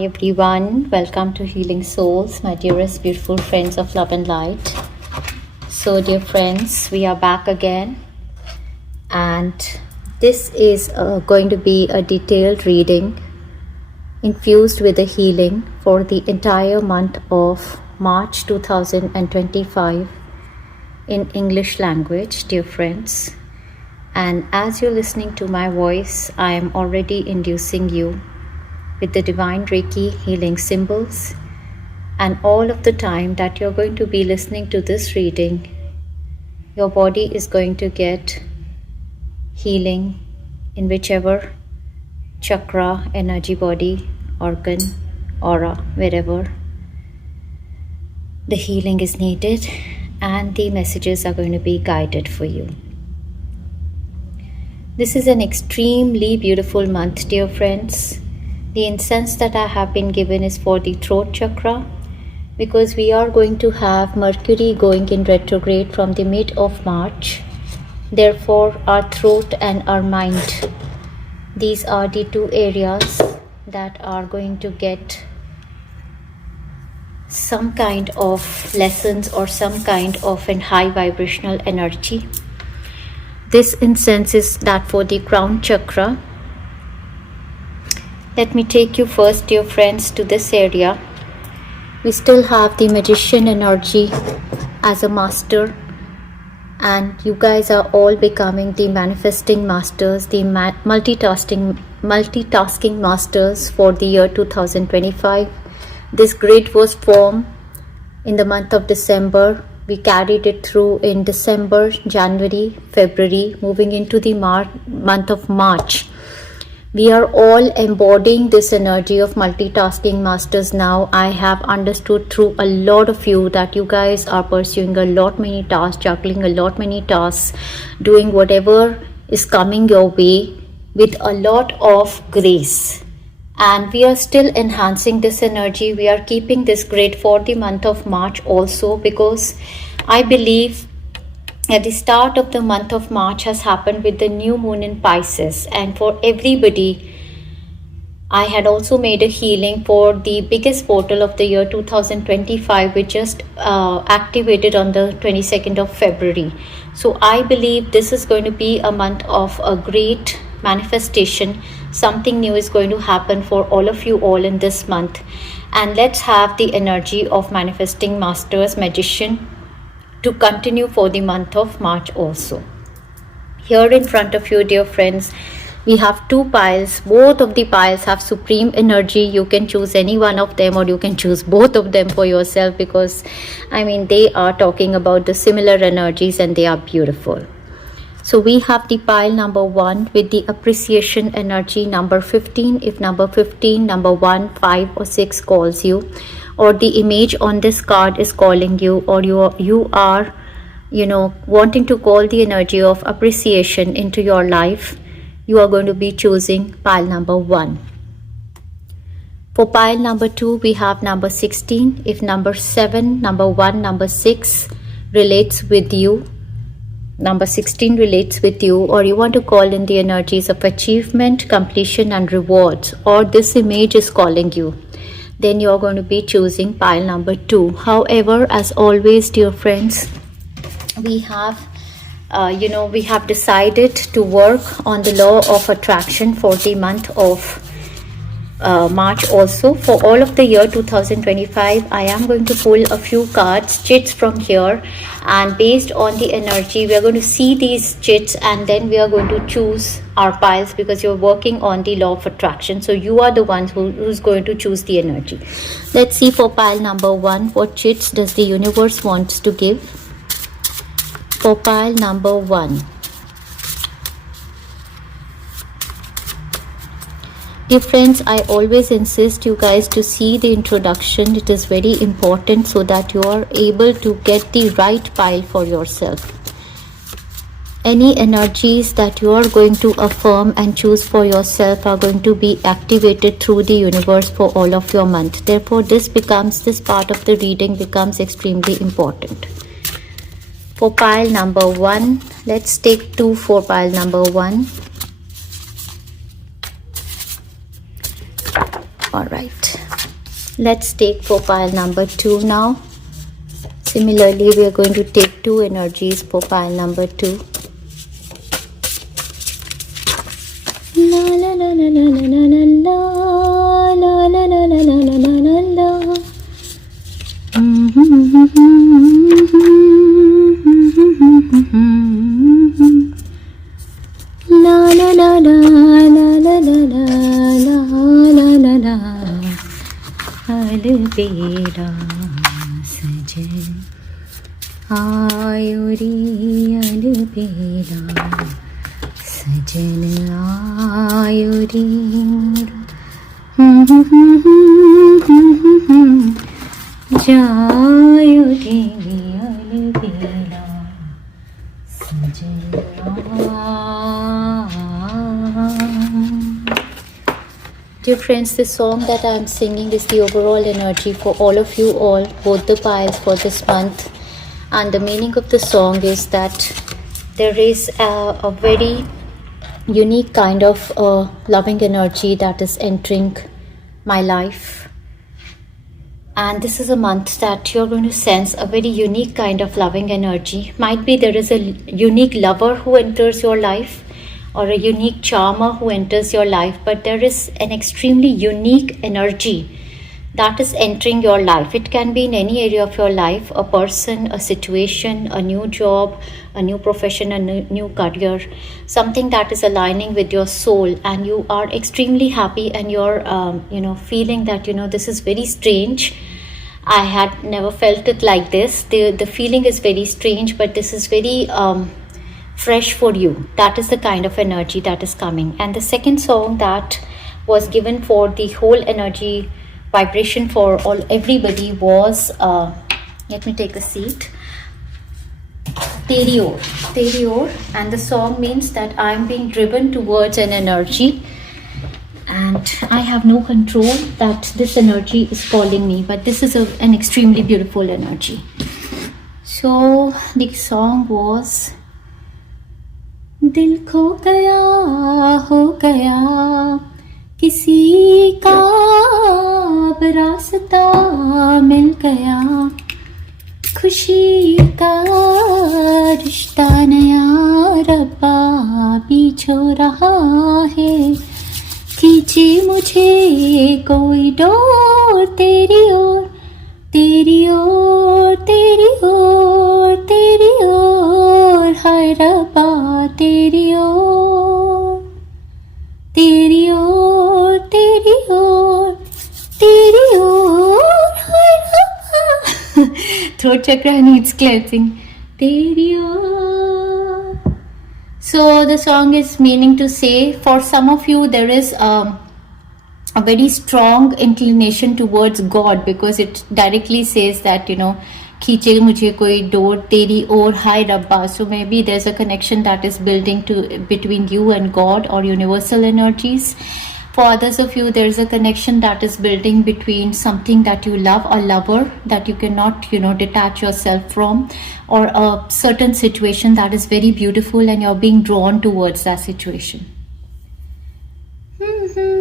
Hi everyone, welcome to Healing Souls, my dearest beautiful friends of love and light. So dear friends, we are back again, and this is going to be a detailed reading infused with the healing for the entire month of March 2025 in English language, dear friends. And as you're listening to my voice, I am already inducing you with the divine Reiki healing symbols, and all of the time that you're going to be listening to this reading, your body is going to get healing in whichever chakra, energy body, organ, aura, wherever the healing is needed, and the messages are going to be guided for you. This is an extremely beautiful month, dear friends. The incense that I have been given is for the throat chakra, because we are going to have Mercury going in retrograde from the mid of March. Therefore, our throat and our mind, these are the two areas that are going to get some kind of lessons or some kind of an high vibrational energy. This incense is that for the crown chakra. Let me take you first, dear friends, to this area. We still have the magician energy as a master, and you guys are all becoming the manifesting masters, the multitasking masters for the year 2025. This grid was formed in the month of December. We carried it through in December, January, February, moving into the month of March. We are all embodying this energy of multitasking masters now. I have understood through a lot of you that you guys are pursuing a lot many tasks, juggling a lot many tasks, doing whatever is coming your way with a lot of grace. And we are still enhancing this energy. We are keeping this grid for the month of March also, because I believe at the start of the month of March has happened with the new moon in Pisces, and for everybody I had also made a healing for the biggest portal of the year 2025, which just activated on the 22nd of February. So I believe this is going to be a month of a great manifestation. Something new is going to happen for all of you all in this month, and let's have the energy of manifesting masters, magician, to continue for the month of March also. Here in front of you, dear friends, we have two piles. Both of the piles have supreme energy. You can choose any one of them, or you can choose both of them for yourself, because they are talking about the similar energies and they are beautiful. So we have the pile number 1 with the appreciation energy, number 15. If number 15, number 1, 5 or 6 calls you, or the image on this card is calling you, or you are wanting to call the energy of appreciation into your life, you are going to be choosing pile number 1. For pile number 2, we have number 16. If number 7, number 1, number 6 relates with you, number 16 relates with you, or you want to call in the energies of achievement, completion and rewards, or this image is calling you, then you're going to be choosing pile number 2. However, as always, dear friends, we have decided to work on the law of attraction for the month of March also. For all of the year 2025, I am going to pull a few cards, chits from here, and based on the energy, we are going to see these chits, and then we are going to choose our piles, because you're working on the law of attraction. So you are the ones who's going to choose the energy. Let's see for pile number 1, what chits does the universe wants to give for pile number 1. Dear friends, I always insist you guys to see the introduction. It is very important so that you are able to get the right pile for yourself. Any energies that you are going to affirm and choose for yourself are going to be activated through the universe for all of your month. Therefore, this part of the reading becomes extremely important. For pile number 1, let's take 2 for pile number 1. All right. Let's take for pile number 2 now. Similarly, we are going to take 2 energies for pile number 2. La la la la la la la la la la la la la la la la. La la la la la la la la la la la. अलबेला सजन आयो रे अलबेला सजन आयो रे जायो रे अलबेला सजन Dear friends, the song that I am singing is the overall energy for all of you all, both the piles for this month. And the meaning of the song is that there is a very unique kind of loving energy that is entering my life. And this is a month that you're going to sense a very unique kind of loving energy. Might be there is a unique lover who enters your life, or a unique charmer who enters your life, but there is an extremely unique energy that is entering your life. It can be in any area of your life, a person, a situation, a new job, a new profession, a new career, something that is aligning with your soul, and you are extremely happy, and you're feeling that this is very strange. I had never felt it like this. The feeling is very strange, but this is very fresh for you. That is the kind of energy that is coming. And the second song that was given for the whole energy vibration for everybody was let me take a seat. Teri Or. And the song means that I am being driven towards an energy, and I have no control that this energy is calling me, but this is an extremely beautiful energy. So the song was दिल खो गया हो गया किसी का अब रास्ता मिल गया खुशी का रिश्ता नया रब्बा बीच हो रहा है खींचे मुझे कोई डोर तेरी ओर तेरी ओर तेरी ओर तेरी ओर हाय रब्बा तेरी ओर तेरी ओर तेरी ओर तेरी ओर हाय रब्बा throat chakra needs cleansing तेरी ओर. So the song is meaning to say, for some of you there is a very strong inclination towards God, because it directly says that खींचे मुझे कोई डोर तेरी ओर हाय रब्बा. So maybe there's a connection that is building between you and God or universal energies. For others of you, there is a connection that is building between something that you love, a lover that you cannot detach yourself from, or a certain situation that is very beautiful and you're being drawn towards that situation.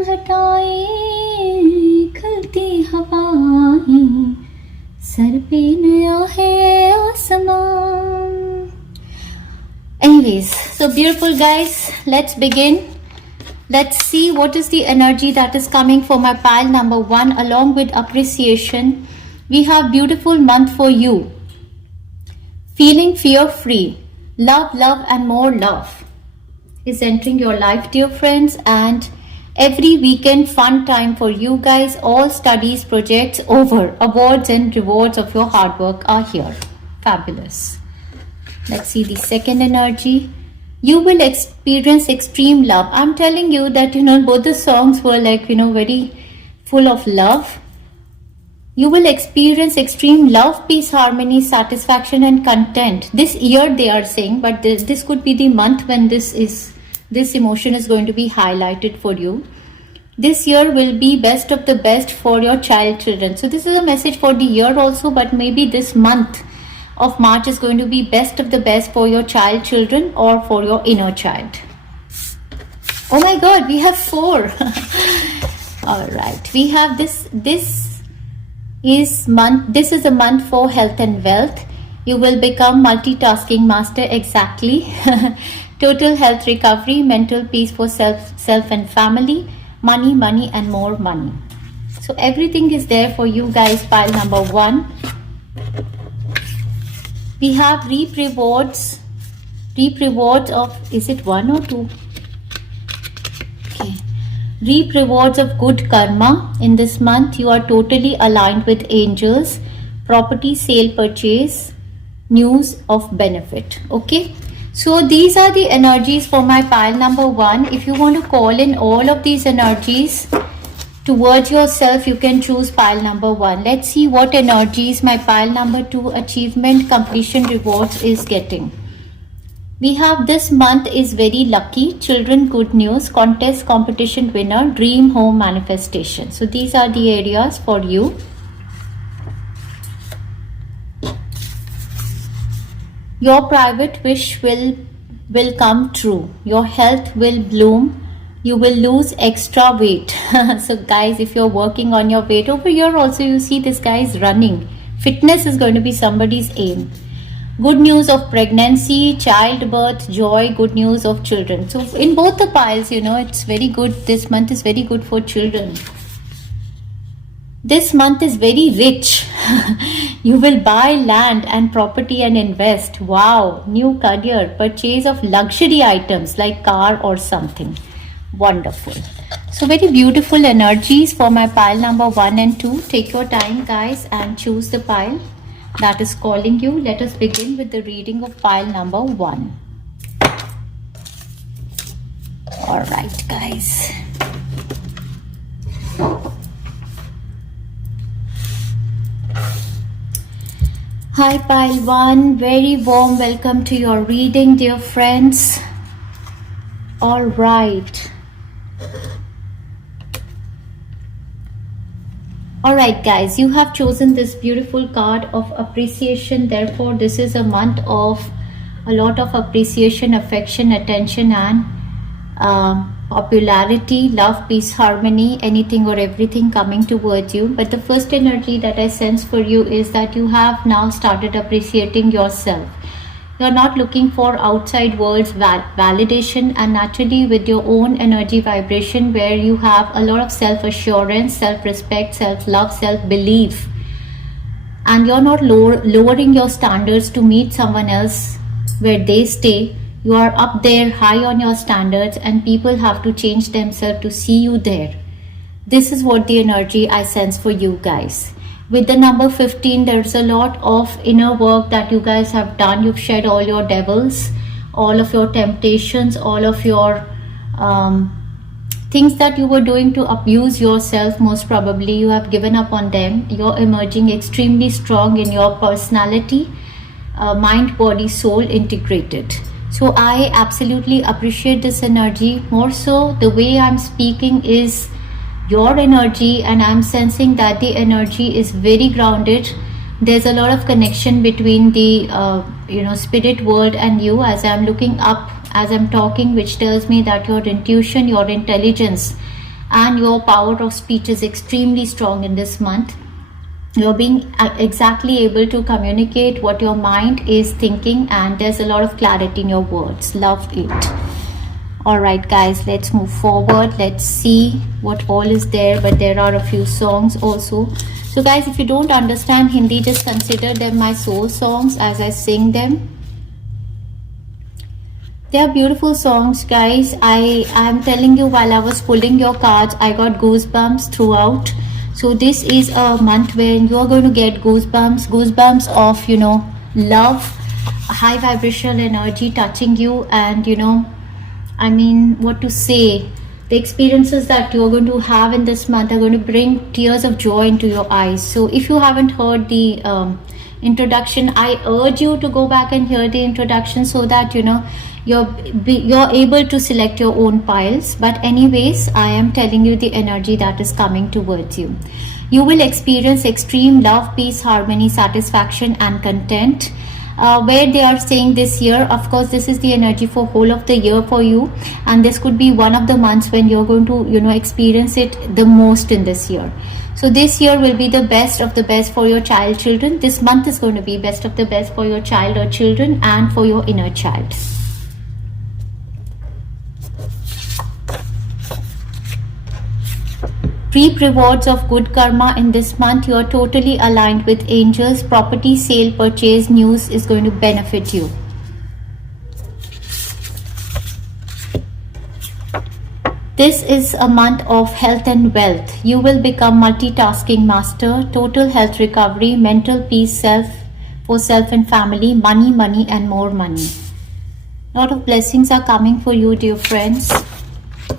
हटाए खलती हवाएं sir पे नया है आसमान. Anyways, so beautiful guys, let's begin. Let's see what is the energy that is coming for my pile number 1 along with appreciation. We have beautiful month for you. Feeling fear-free. Love, love and more love is entering your life, dear friends. And every weekend fun time for you guys. All studies, projects over. Awards and rewards of your hard work are here. Fabulous. Let's see the second energy. You will experience extreme love. I'm telling you that both the songs were very full of love. You will experience extreme love, peace, harmony, satisfaction and content this year, they are saying, but this could be the month when this emotion is going to be highlighted for you. This year will be best of the best for your child children. So this is a message for the year also, but maybe this month of March is going to be best of the best for your child children or for your inner child. Oh my god, we have 4. All right, we have this this is a month for health and wealth. You will become multitasking master, exactly. Total health recovery, mental peace for self and family, money and more money. So everything is there for you guys. Pile number 1. We have reap rewards of, is it 1 or 2? Okay. Reap rewards of good karma. In this month, you are totally aligned with angels. Property sale, purchase, news of benefit. Okay. So these are the energies for my pile number 1. If you want to call in all of these energies towards yourself, you can choose pile number 1. Let's see what energies my pile number 2, achievement, completion, rewards, is getting. We have this month is very lucky, children, good news, contest, competition winner, dream home manifestation. So these are the areas for you. Your private wish will come true. Your health will bloom. You will lose extra weight. So guys, if you're working on your weight, over here also you see this guy is running. Fitness is going to be somebody's aim. Good news of pregnancy, childbirth, joy, good news of children. So in both the piles, it's very good. This month is very good for children. This month is very rich. You will buy land and property and invest. Wow, new career, purchase of luxury items like car or something. Wonderful. So very beautiful energies for my pile number 1 and 2. Take your time, guys, and choose the pile that is calling you. Let us begin with the reading of pile number 1. All right, guys. Hi pile 1, very warm welcome to your reading, dear friends. All right. Alright guys, you have chosen this beautiful card of appreciation. Therefore, this is a month of a lot of appreciation, affection, attention, and popularity, love, peace, harmony, anything or everything coming towards you. But the first energy that I sense for you is that you have now started appreciating yourself. You're not looking for outside world's validation, and naturally with your own energy vibration where you have a lot of self-assurance, self-respect, self-love, self-belief, and you're not lowering your standards to meet someone else where they stay. You are up there high on your standards, and people have to change themselves to see you there. This is what the energy I sense for you guys. With the number 15, there's a lot of inner work that you guys have done. You've shed all your devils, all of your temptations, all of your things that you were doing to abuse yourself. Most probably you have given up on them. You're emerging extremely strong in your personality, mind, body, soul integrated. So I absolutely appreciate this energy. More so, the way I'm speaking is your energy, and I'm sensing that the energy is very grounded. There's a lot of connection between the spirit world and you as I'm looking up as I'm talking, which tells me that your intuition, your intelligence, and your power of speech is extremely strong in this month. You're being exactly able to communicate what your mind is thinking, and there's a lot of clarity in your words. Love it. Alright guys, let's move forward. Let's see what all is there, but there are a few songs also. So guys, if you don't understand Hindi, just consider them my soul songs as I sing them. They are beautiful songs, guys. I am telling you, while I was pulling your cards, I got goosebumps throughout. So this is a month when you're going to get goosebumps of, love, high vibrational energy touching you, and what to say, the experiences that you're going to have in this month are going to bring tears of joy into your eyes. So if you haven't heard the introduction, I urge you to go back and hear the introduction so that you're able to select your own piles. But anyways, I am telling you the energy that is coming towards you. You will experience extreme love, peace, harmony, satisfaction, and content. where they are saying this year, of course this is the energy for whole of the year for you, and this could be one of the months when you're going to experience it the most in this year. So this year will be the best of the best for your children. This month is going to be best of the best for your child or children and for your inner child. Reap rewards of good karma in this month. You are totally aligned with angels. Property sale, purchase, news is going to benefit you. This is a month of health and wealth. You will become multitasking master. Total health recovery, mental peace, for self and family, money and more money. A lot of blessings are coming for you, dear friends.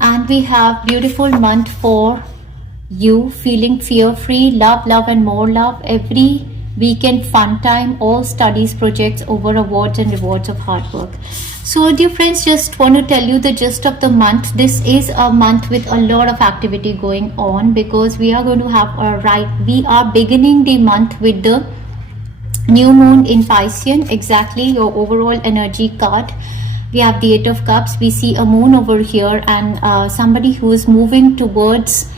And we have beautiful month for you, feeling fear free, love and more love. Every weekend fun time, all studies, projects over awards and rewards of hard work. So dear friends, just want to tell you the gist of the month. This is a month with a lot of activity going on, because we are going to have we are beginning the month with the new moon in Piscean, exactly your overall energy card. We have the 8 of Cups. We see a moon over here, and somebody who is moving towards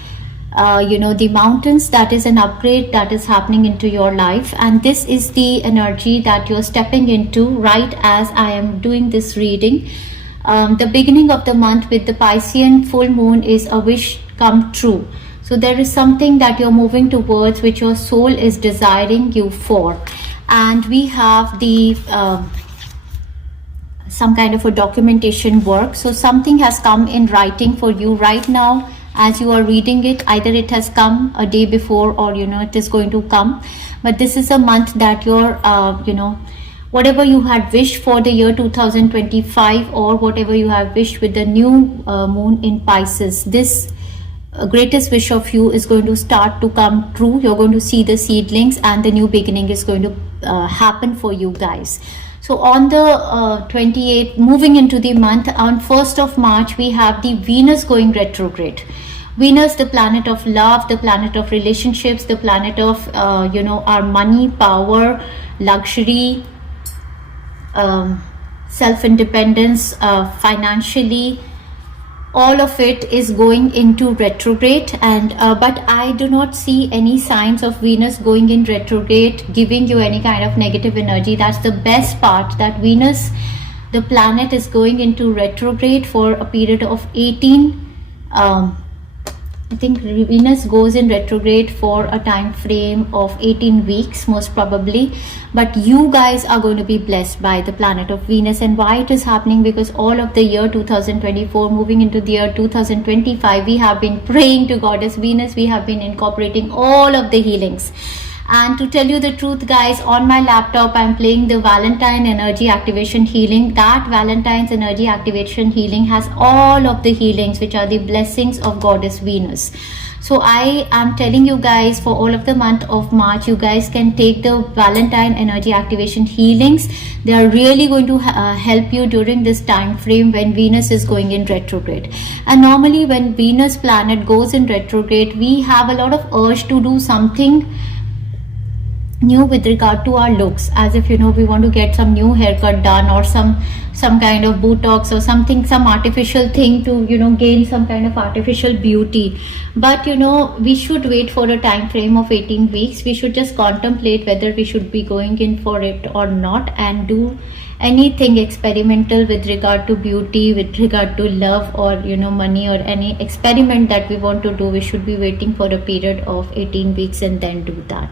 the mountains. That is an upgrade that is happening into your life, and this is the energy that you're stepping into right as I am doing this reading. The beginning of the month with the Piscean full moon is a wish come true. So there is something that you're moving towards, which your soul is desiring you for. And we have the some kind of a documentation work. So something has come in writing for you right now. As you are reading it, either it has come a day before, or it is going to come. But this is a month that you're whatever you had wished for the year 2025, or whatever you have wished with the new moon in Pisces, this greatest wish of you is going to start to come true. You're going to see the seedlings, and the new beginning is going to happen for you guys. So on the 28th, moving into the month, on 1st of March, we have the Venus going retrograde. Venus, the planet of love, the planet of relationships, the planet of, our money, power, luxury, self-independence, financially. All of it is going into retrograde, and but I do not see any signs of Venus going in retrograde giving you any kind of negative energy. That's the best part, that Venus, the planet, is going into retrograde for a period of 18 I think Venus goes in retrograde for a time frame of 18 weeks most probably, but you guys are going to be blessed by the planet of Venus. And why it is happening? Because all of the year 2024 moving into the year 2025, we have been praying to Goddess Venus. We have been incorporating all of the healings. And to tell you the truth, guys, on my laptop I'm playing the Valentine energy activation healing. That Valentine's energy activation healing has all of the healings, which are the blessings of Goddess Venus. So I am telling you guys, for all of the month of March, you guys can take the Valentine energy activation healings. They are really going to help you during this time frame when Venus is going in retrograde. And normally when Venus planet goes in retrograde, we have a lot of urge to do something new with regard to our looks, as if we want to get some new haircut done, or some kind of Botox or something, some artificial thing to gain some kind of artificial beauty. But we should wait for a time frame of 18 weeks. We should just contemplate whether we should be going in for it or not, and do anything experimental with regard to beauty, with regard to love, or money, or any experiment that we want to do. We should be waiting for a period of 18 weeks and then do that.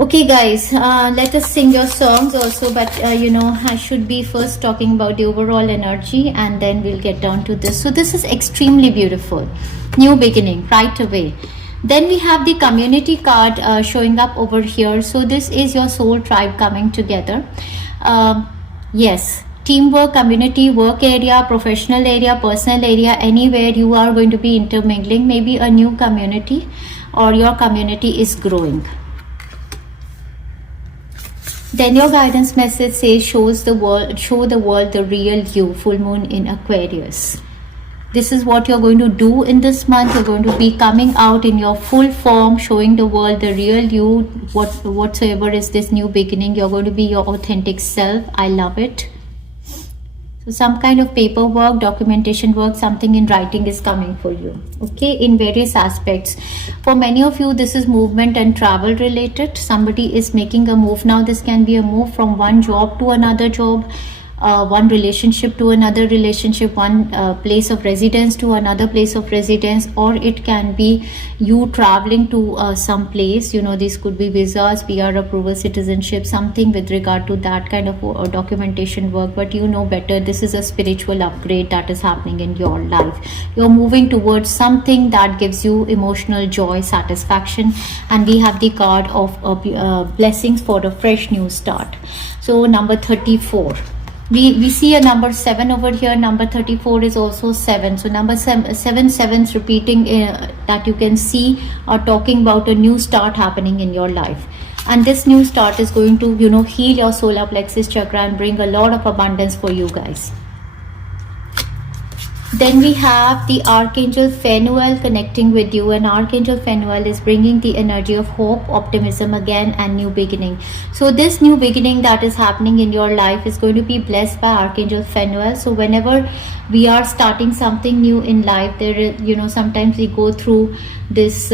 Okay guys, let us sing your songs also, but I should be first talking about the overall energy, and then we'll get down to this. So this is extremely beautiful, new beginning right away. Then we have the community card showing up over here. So this is your soul tribe coming together. Yes, teamwork, community, work area, professional area, personal area, anywhere you are going to be intermingling, maybe a new community, or your community is growing. Then your guidance message says, show the world the real you, full moon in Aquarius. This is what you're going to do in this month. You're going to be coming out in your full form, showing the world the real you, whatsoever is this new beginning. You're going to be your authentic self. I love it. So some kind of paperwork, documentation work, something in writing is coming for you, okay, in various aspects. For many of you, this is movement and travel related. Somebody is making a move now. This can be a move from one job to another job, one relationship to another relationship, one place of residence to another place of residence, or it can be you traveling to some place. You know, these could be visas, PR approval, citizenship, something with regard to that kind of documentation work. But you know better, this is a spiritual upgrade that is happening in your life. You're moving towards something that gives you emotional joy, satisfaction, and we have the card of blessings for a fresh new start. So number 34. We see a number 7 over here. Number 34 is also 7. So number 7 repeating that you can see are talking about a new start happening in your life. And this new start is going to, you know, heal your solar plexus chakra and bring a lot of abundance for you guys. Then we have the Archangel Phanuel connecting with you, and Archangel Phanuel is bringing the energy of hope, optimism again, and new beginning. So this new beginning that is happening in your life is going to be blessed by Archangel Phanuel. So whenever we are starting something new in life, there is, you know, sometimes we go through this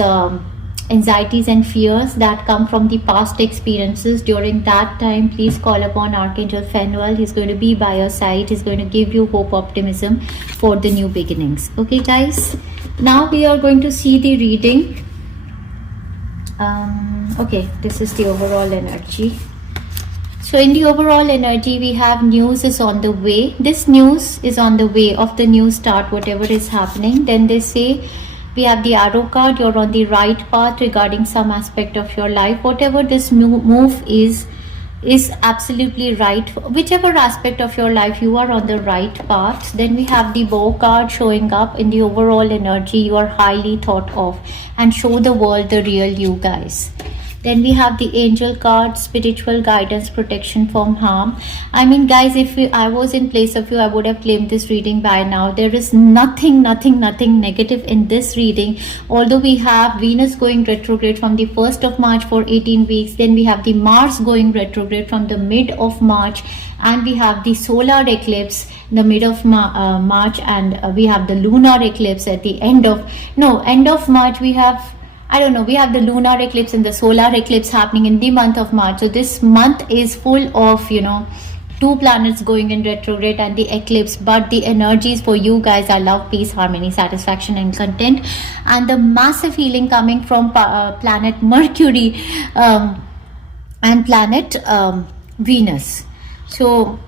anxieties and fears that come from the past experiences. During that time, please call upon Archangel Phanuel. He's going to be by your side. He's going to give you hope, optimism for the new beginnings. Okay guys, now we are going to see the reading. Okay, this is the overall energy. So in the overall energy, we have news is on the way. This news is on the way of the new start, whatever is happening. Then they say, we have the arrow card. You're on the right path regarding some aspect of your life. Whatever this move is absolutely right. Whichever aspect of your life, you are on the right path. Then we have the bow card showing up in the overall energy. You are highly thought of and show the world the real you guys. Then we have the angel card, spiritual guidance, protection from harm. I mean guys, if I was in place of you, I would have claimed this reading by now. There is nothing negative in this reading. Although we have Venus going retrograde from the 1st of March for 18 weeks. Then we have the Mars going retrograde from the mid of March. And we have the solar eclipse in the mid of March. And we have the lunar eclipse at the end of March. We have, I don't know, we have the lunar eclipse and the solar eclipse happening in the month of March. So this month is full of, you know, 2 planets going in retrograde and the eclipse. But the energies for you guys are love, peace, harmony, satisfaction and content. And the massive healing coming from planet Mercury and planet Venus. So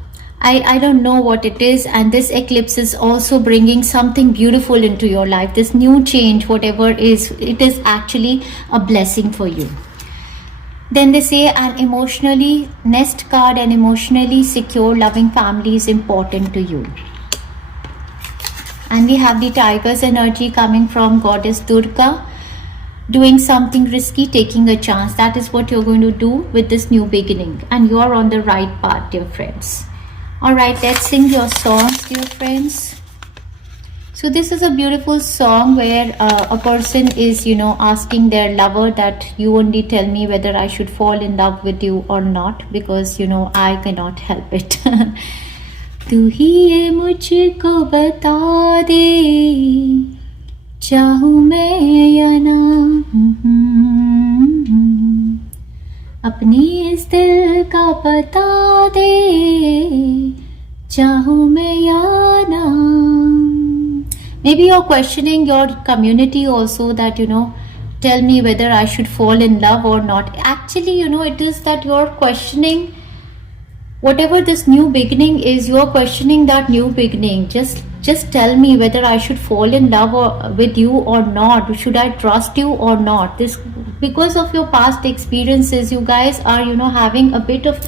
I don't know what it is, and this eclipse is also bringing something beautiful into your life. This new change, whatever is, it is actually a blessing for you. Then they say an emotionally nest card, an emotionally secure, loving family is important to you. And we have the tiger's energy coming from Goddess Durga, doing something risky, taking a chance. That is what you're going to do with this new beginning, and you are on the right path, dear friends. Alright, let's sing your songs, dear friends. So this is a beautiful song where a person is, you know, asking their lover that you only tell me whether I should fall in love with you or not, because, you know, I cannot help it. तू ही ये मुझको बता दे, चाहूँ मैं या ना, अपनी इस दिल का बता दे, चाहूँ मैं या ना. Maybe you're questioning your community also, that, you know, tell me whether I should fall in love or not. Actually, you know, it is that you're questioning whatever this new beginning is. You're questioning that new beginning. Just tell me whether I should fall in love with you or not. Should I trust you or not? This, because of your past experiences, you guys are, you know, having a bit of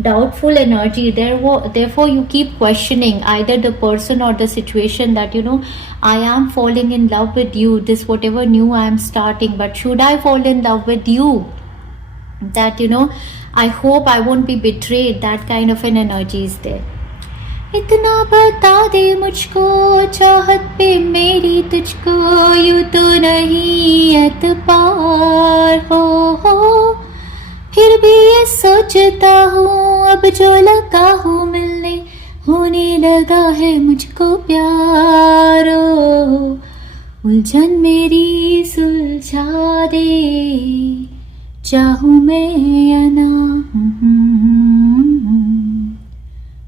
doubtful energy. Therefore you keep questioning either the person or the situation, that, you know, I am falling in love with you, this whatever new I am starting, but should I fall in love with you? That, you know, I hope I won't be betrayed. That kind of an energy is there. इतना बता दे मुझको, चाहत पे मेरी तुझको यूं तो नहीं एतबार हो। फिर भी ये सोचता हूँ अब जो लगा हूँ मिलने, होने लगा है मुझको प्यार। उलझन मेरी सुलझा दे, चाहूँ मैं या ना।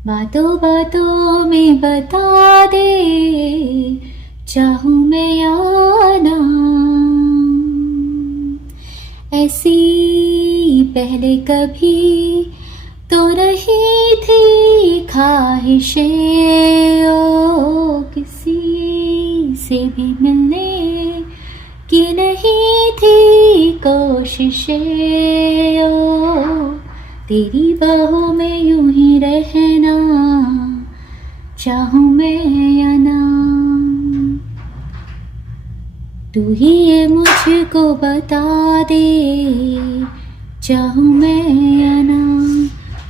बातों बातों में बता दे, चाहूँ मैं या ना। ऐसी पहले कभी तो नहीं थी ख्वाहिशें, ओ किसी से भी मिलने की नहीं थी कोशिशें। ओ तेरी बाहों में यूं ही रहना, चाहूँ मैं या ना। तू ही ये मुझको बता दे, चाहूँ मैं या ना।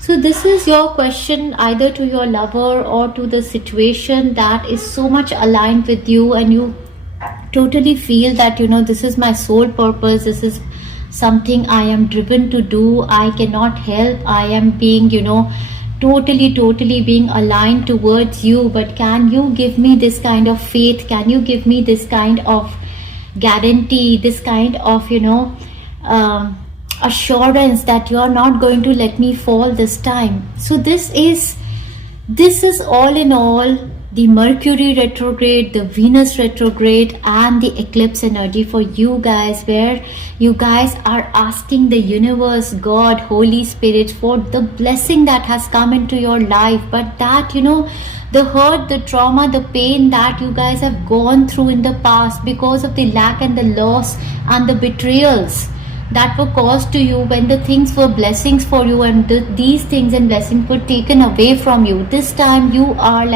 So this is your question either to your lover or to the situation that is so much aligned with you, and you totally feel that this is my sole purpose, this is something I am driven to do, I cannot help, I am being totally being aligned towards you, but can you give me this kind of faith, can you give me this kind of guarantee, this kind of assurance that you are not going to let me fall this time. So this is all in all the Mercury retrograde, the Venus retrograde, and the eclipse energy for you guys, where you guys are asking the universe, God, Holy Spirit, for the blessing that has come into your life, but that the hurt, the trauma, the pain that you guys have gone through in the past because of the lack and the loss and the betrayals that were caused to you when the things were blessings for you, and these things and blessings were taken away from you. This time you are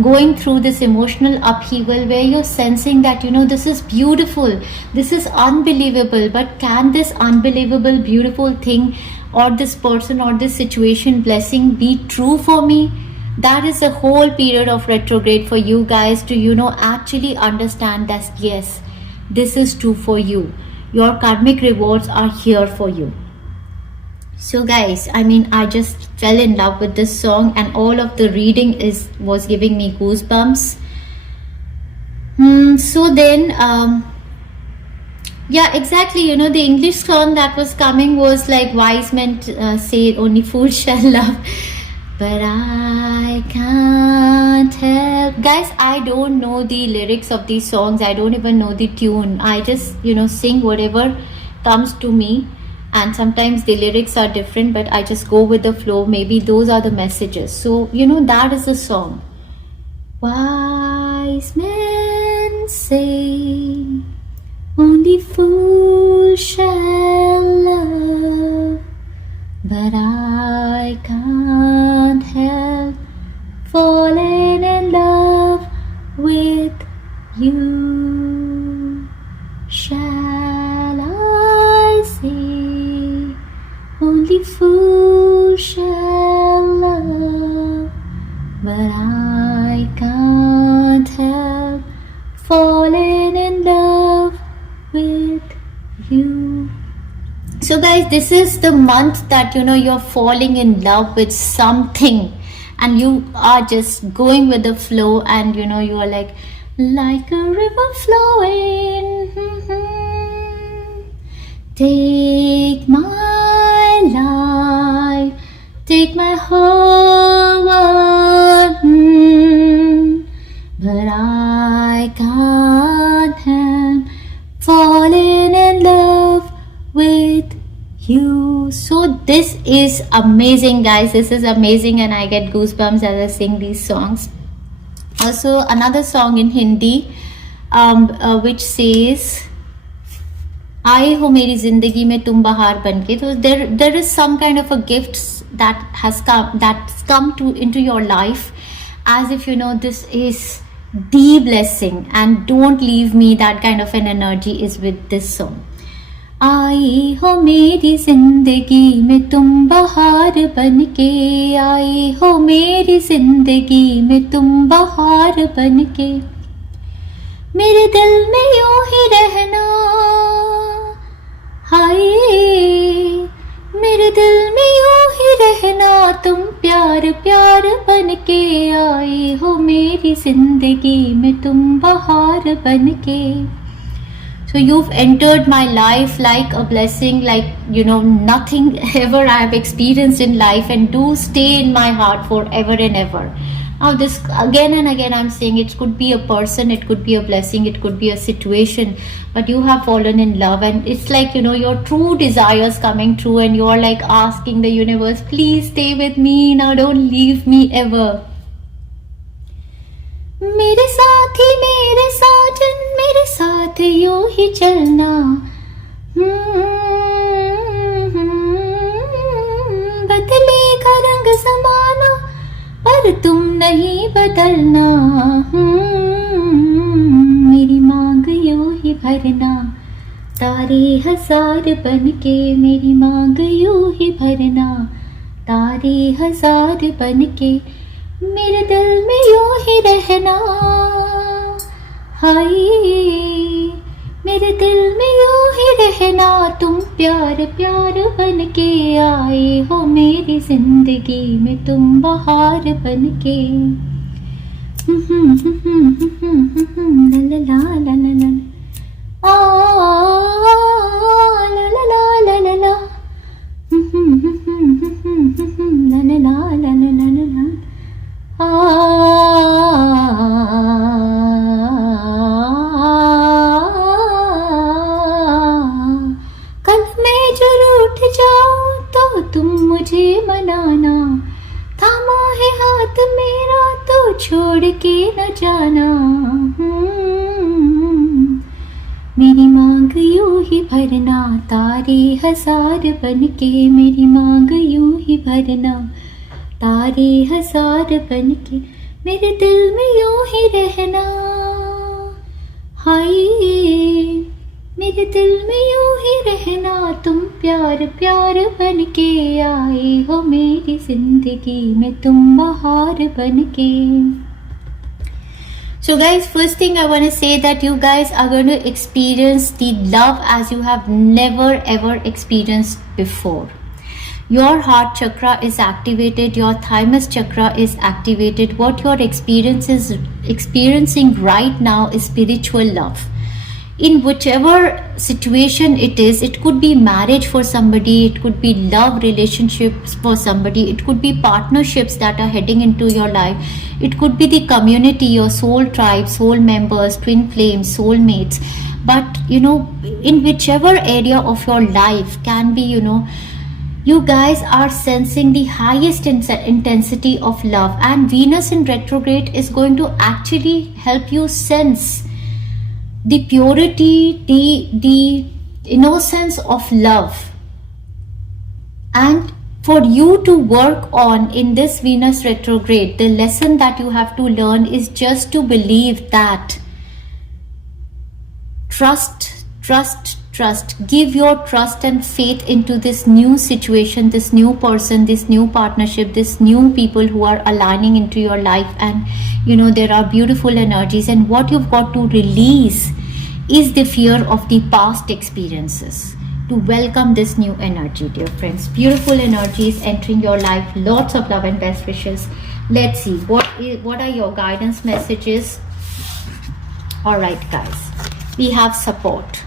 going through this emotional upheaval where you're sensing that this is beautiful, this is unbelievable, but can this unbelievable beautiful thing or this person or this situation blessing be true for me? That is the whole period of retrograde for you guys to actually understand that yes, this is true for you. Your karmic rewards are here for you. So guys, I just fell in love with this song, and all of the reading was giving me goosebumps. So then yeah, exactly, the English song that was coming was like wise men say only fools shall love, but I can't help. Guys, I don't know the lyrics of these songs, I don't even know the tune, I just sing whatever comes to me, and sometimes the lyrics are different, but I just go with the flow. Maybe those are the messages. So that is the song. Wise men say only fools shall love, but I can't help falling in love with you. Shall I say only fools shall love, but I can't help falling in love with you. So guys, this is the month that you're falling in love with something, and you are just going with the flow, and you are like a river flowing. Take my life, take my whole world, but I can't help falling in love with you. So this is amazing, guys, this is amazing, and I get goosebumps as I sing these songs. Also another song in Hindi which says आए हो मेरी जिंदगी में तुम बहार बनके. So there is some kind of a gift that's come into your life, as if this is the blessing, and don't leave me. That kind of an energy is with this song. आई हो मेरी जिंदगी में तुम बहार बनके, आई हो मेरी जिंदगी में तुम बहार बनके, मेरे दिल में यूं ही रहना, हाय मेरे दिल में यूं ही रहना, तुम प्यार प्यार बनके, आई हो मेरी जिंदगी में तुम बहार बनके. So you've entered my life like a blessing, like, you know, nothing ever I have experienced in life, and do stay in my heart forever and ever. Now this, again and again I'm saying, it could be a person, it could be a blessing, it could be a situation, but you have fallen in love, and it's like, you know, your true desires coming true, and you're like asking the universe, please stay with me now, don't leave me ever. मेरे साथी मेरे साजन मेरे साथ यूं ही चलना, बदलेगा रंग ज़माना पर तुम नहीं बदलना, मेरी मांग यूं ही भरना, तारे हजार बनके, मेरी मांग यूं ही भरना, तारे हजार बनके, मेरे दिल में यूं ही रहना, हाय मेरे दिल में यूं ही रहना, तुम प्यार प्यार बनके, आए हो मेरी जिंदगी में तुम बहार बनके. ला ला ला ला ला ला, आ ला ला ला ला ला ला, ला ला ला ला ला ला ला. कल मैं जो रूठ जाऊं तो तुम मुझे मनाना, थामा है हाथ मेरा तो छोड़ के न जाना, मेरी मांग यूं ही भरना, तारे हजार बनके, मेरी मांग यूं ही भरना, तारे हजार बनके, मेरे दिल में यूं ही रहना, हाय मेरे दिल में यूं ही रहना, तुम प्यार प्यार बनके, आए हो मेरी जिंदगी में तुम बहार बनके. So guys, first thing I want to say that you guys are going to experience the love as you have never ever experienced before. Your heart chakra is activated, your thymus chakra is activated. What you're experiencing right now is spiritual love. In whichever situation it is, it could be marriage for somebody, it could be love relationships for somebody, it could be partnerships that are heading into your life, it could be the community, your soul tribe, soul members, twin flames, soulmates. But you know, in whichever area of your life can be, you know, you guys are sensing the highest intensity of love, and Venus in retrograde is going to actually help you sense the purity, the innocence of love. And for you to work on in this Venus retrograde, the lesson that you have to learn is just to believe that trust. Give your trust and faith into this new situation, this new person, this new partnership, this new people who are aligning into your life. And you know, there are beautiful energies, and what you've got to release is the fear of the past experiences to welcome this new energy, dear friends. Beautiful energies entering your life, lots of love and best wishes. Let's see what are your guidance messages. All right guys, we have support.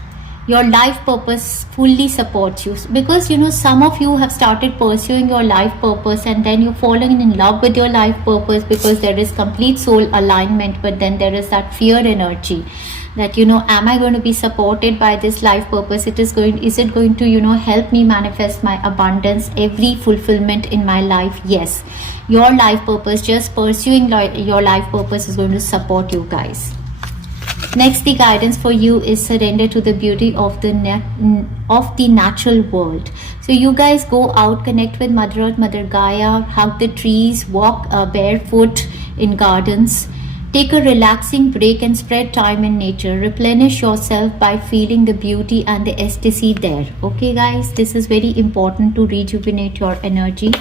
Your life purpose fully supports you, because you know, some of you have started pursuing your life purpose, and then you've fallen in love with your life purpose because there is complete soul alignment, but then there is that fear energy that, you know, am I going to be supported by this life purpose? Is it going to, you know, help me manifest my abundance, every fulfillment in my life? Yes, your life purpose, just pursuing your life purpose is going to support you guys. Next, the guidance for you is surrender to the beauty of the natural world. So you guys go out, connect with Mother Earth, Mother Gaia, hug the trees, walk barefoot in gardens, Take a relaxing break and spread time in nature. Replenish yourself by feeling the beauty and the ecstasy there. Okay, guys, this is very important to rejuvenate your energy.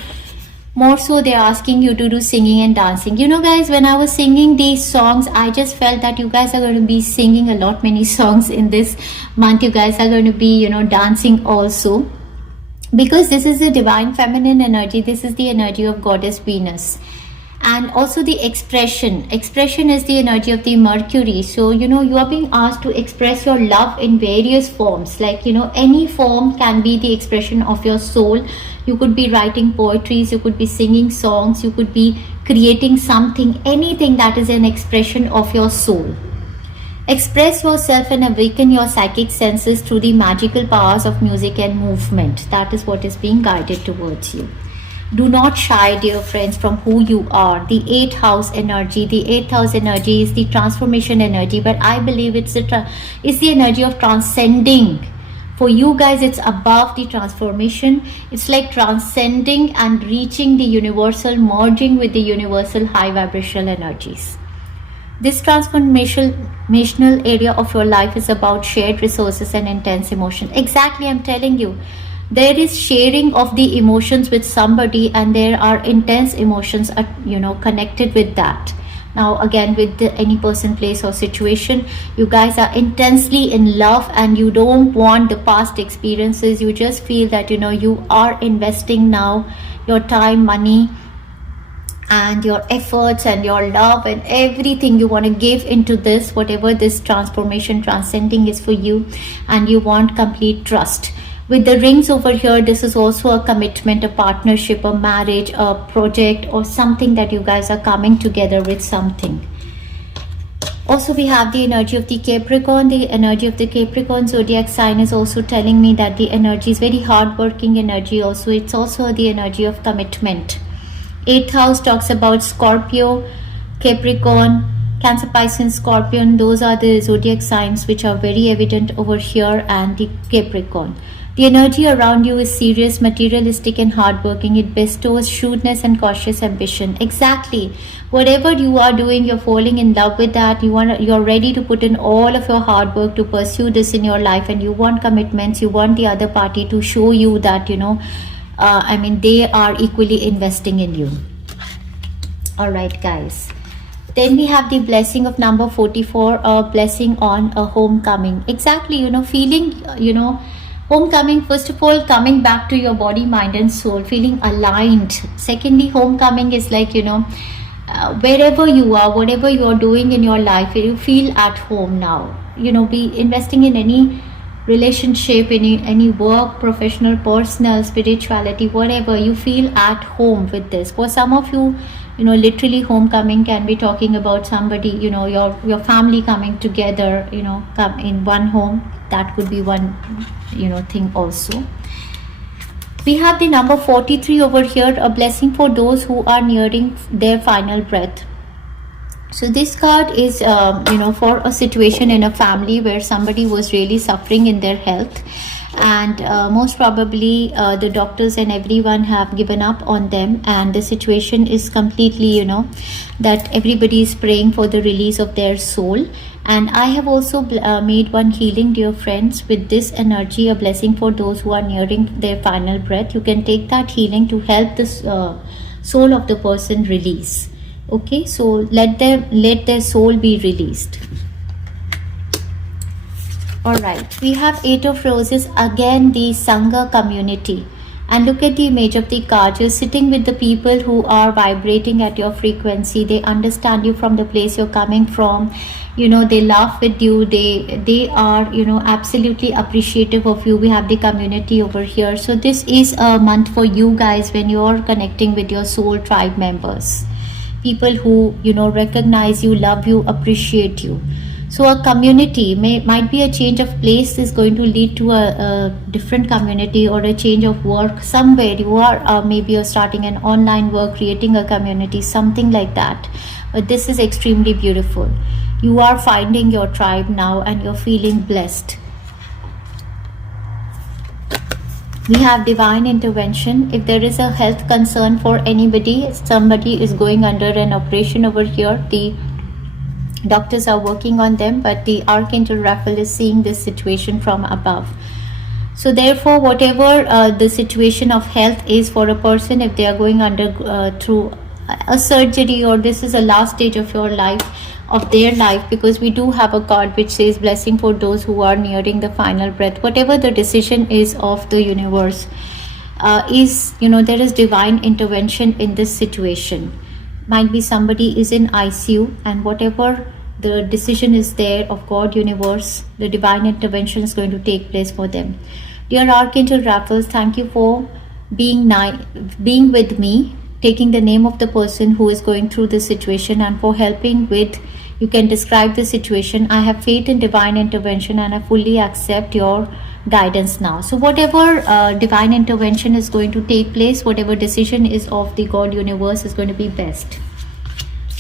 More so, they're asking you to do singing and dancing. You know, guys, when I was singing these songs, I just felt that you guys are going to be singing a lot many songs in this month. You guys are going to be, you know, dancing also, because this is the divine feminine energy. This is the energy of goddess Venus. And also the expression is the energy of the Mercury. So, you know, you are being asked to express your love in various forms. Like, you know, any form can be the expression of your soul. You could be writing poetries, you could be singing songs, you could be creating something, anything that is an expression of your soul. Express yourself and awaken your psychic senses through the magical powers of music and movement. That is what is being guided towards you. Do not shy, dear friends, from who you are. The 8th house energy. The 8th house energy is the transformation energy, but I believe it's the energy of transcending. For you guys, it's above the transformation. It's like transcending and reaching the universal, merging with the universal high vibrational energies. This transformational area of your life is about shared resources and intense emotion. Exactly, I'm telling you. There is sharing of the emotions with somebody, and there are intense emotions, you know, connected with that. Now, again, with any person, place, or situation, you guys are intensely in love, and you don't want the past experiences. You just feel that, you know, you are investing now your time, money, and your efforts and your love and everything you want to give into this, whatever this transformation, transcending is for you, and you want complete trust. With the rings over here, this is also a commitment, a partnership, a marriage, a project, or something that you guys are coming together with something. Also, we have the energy of the Capricorn. The energy of the Capricorn zodiac sign is also telling me that the energy is very hard-working energy. Also, it's also the energy of commitment. 8th house talks about Scorpio, Capricorn, Cancer, Pisces, Scorpion. Those are the zodiac signs which are very evident over here, and the Capricorn. The energy around you is serious, materialistic, and hardworking. It bestows shrewdness and cautious ambition. Exactly. Whatever you are doing, you're falling in love with that. You're ready to put in all of your hard work to pursue this in your life, and you want commitments. You want the other party to show you that, you know, they are equally investing in you. All right, guys. Then we have the blessing of number 44, a blessing on a homecoming. Exactly, you know, feeling, you know, homecoming, first of all, coming back to your body, mind, and soul, feeling aligned. Secondly, homecoming is like, you know, wherever you are, whatever you are doing in your life, you feel at home now. You know, be investing in any relationship, any work, professional, personal, spirituality, whatever, you feel at home with this. For some of you, you know, literally homecoming can be talking about somebody, you know, your family coming together, you know, come in one home. That could be one, you know, thing also. We have the number 43 over here, a blessing for those who are nearing their final breath. So this card is, you know, for a situation in a family where somebody was really suffering in their health, and most probably the doctors and everyone have given up on them, and the situation is completely, you know, that everybody is praying for the release of their soul. And I have also made one healing, dear friends, with this energy, a blessing for those who are nearing their final breath. You can take that healing to help the soul of the person release. Okay, so let their soul be released. All right, we have 8 of Roses, again the Sangha community. And look at the image of the card. You're sitting with the people who are vibrating at your frequency. They understand you from the place you're coming from. You know, they laugh with you. They are, you know, absolutely appreciative of you. We have the community over here. So this is a month for you guys when you're connecting with your soul tribe members. People who, you know, recognize you, love you, appreciate you. So a community might be a change of place is going to lead to a different community, or a change of work somewhere. You are maybe you're starting an online work, creating a community, something like that. But this is extremely beautiful. You are finding your tribe now, and you're feeling blessed. We have divine intervention. If there is a health concern for anybody, somebody is going under an operation over here, the Doctors are working on them, but the Archangel Raphael is seeing this situation from above. So therefore, whatever the situation of health is for a person, if they are going under through a surgery, or this is a last stage of your life, of their life, because we do have a card which says blessing for those who are nearing the final breath. Whatever the decision is of the universe, is, you know, there is divine intervention in this situation. Might be somebody is in ICU, and whatever the decision is there of God, universe, the divine intervention is going to take place for them. Dear Archangel Raphael, thank you for being with me, taking the name of the person who is going through this situation, and for helping with, you can describe the situation. I have faith in divine intervention, and I fully accept your guidance now. So whatever divine intervention is going to take place, whatever decision is of the God universe, is going to be best.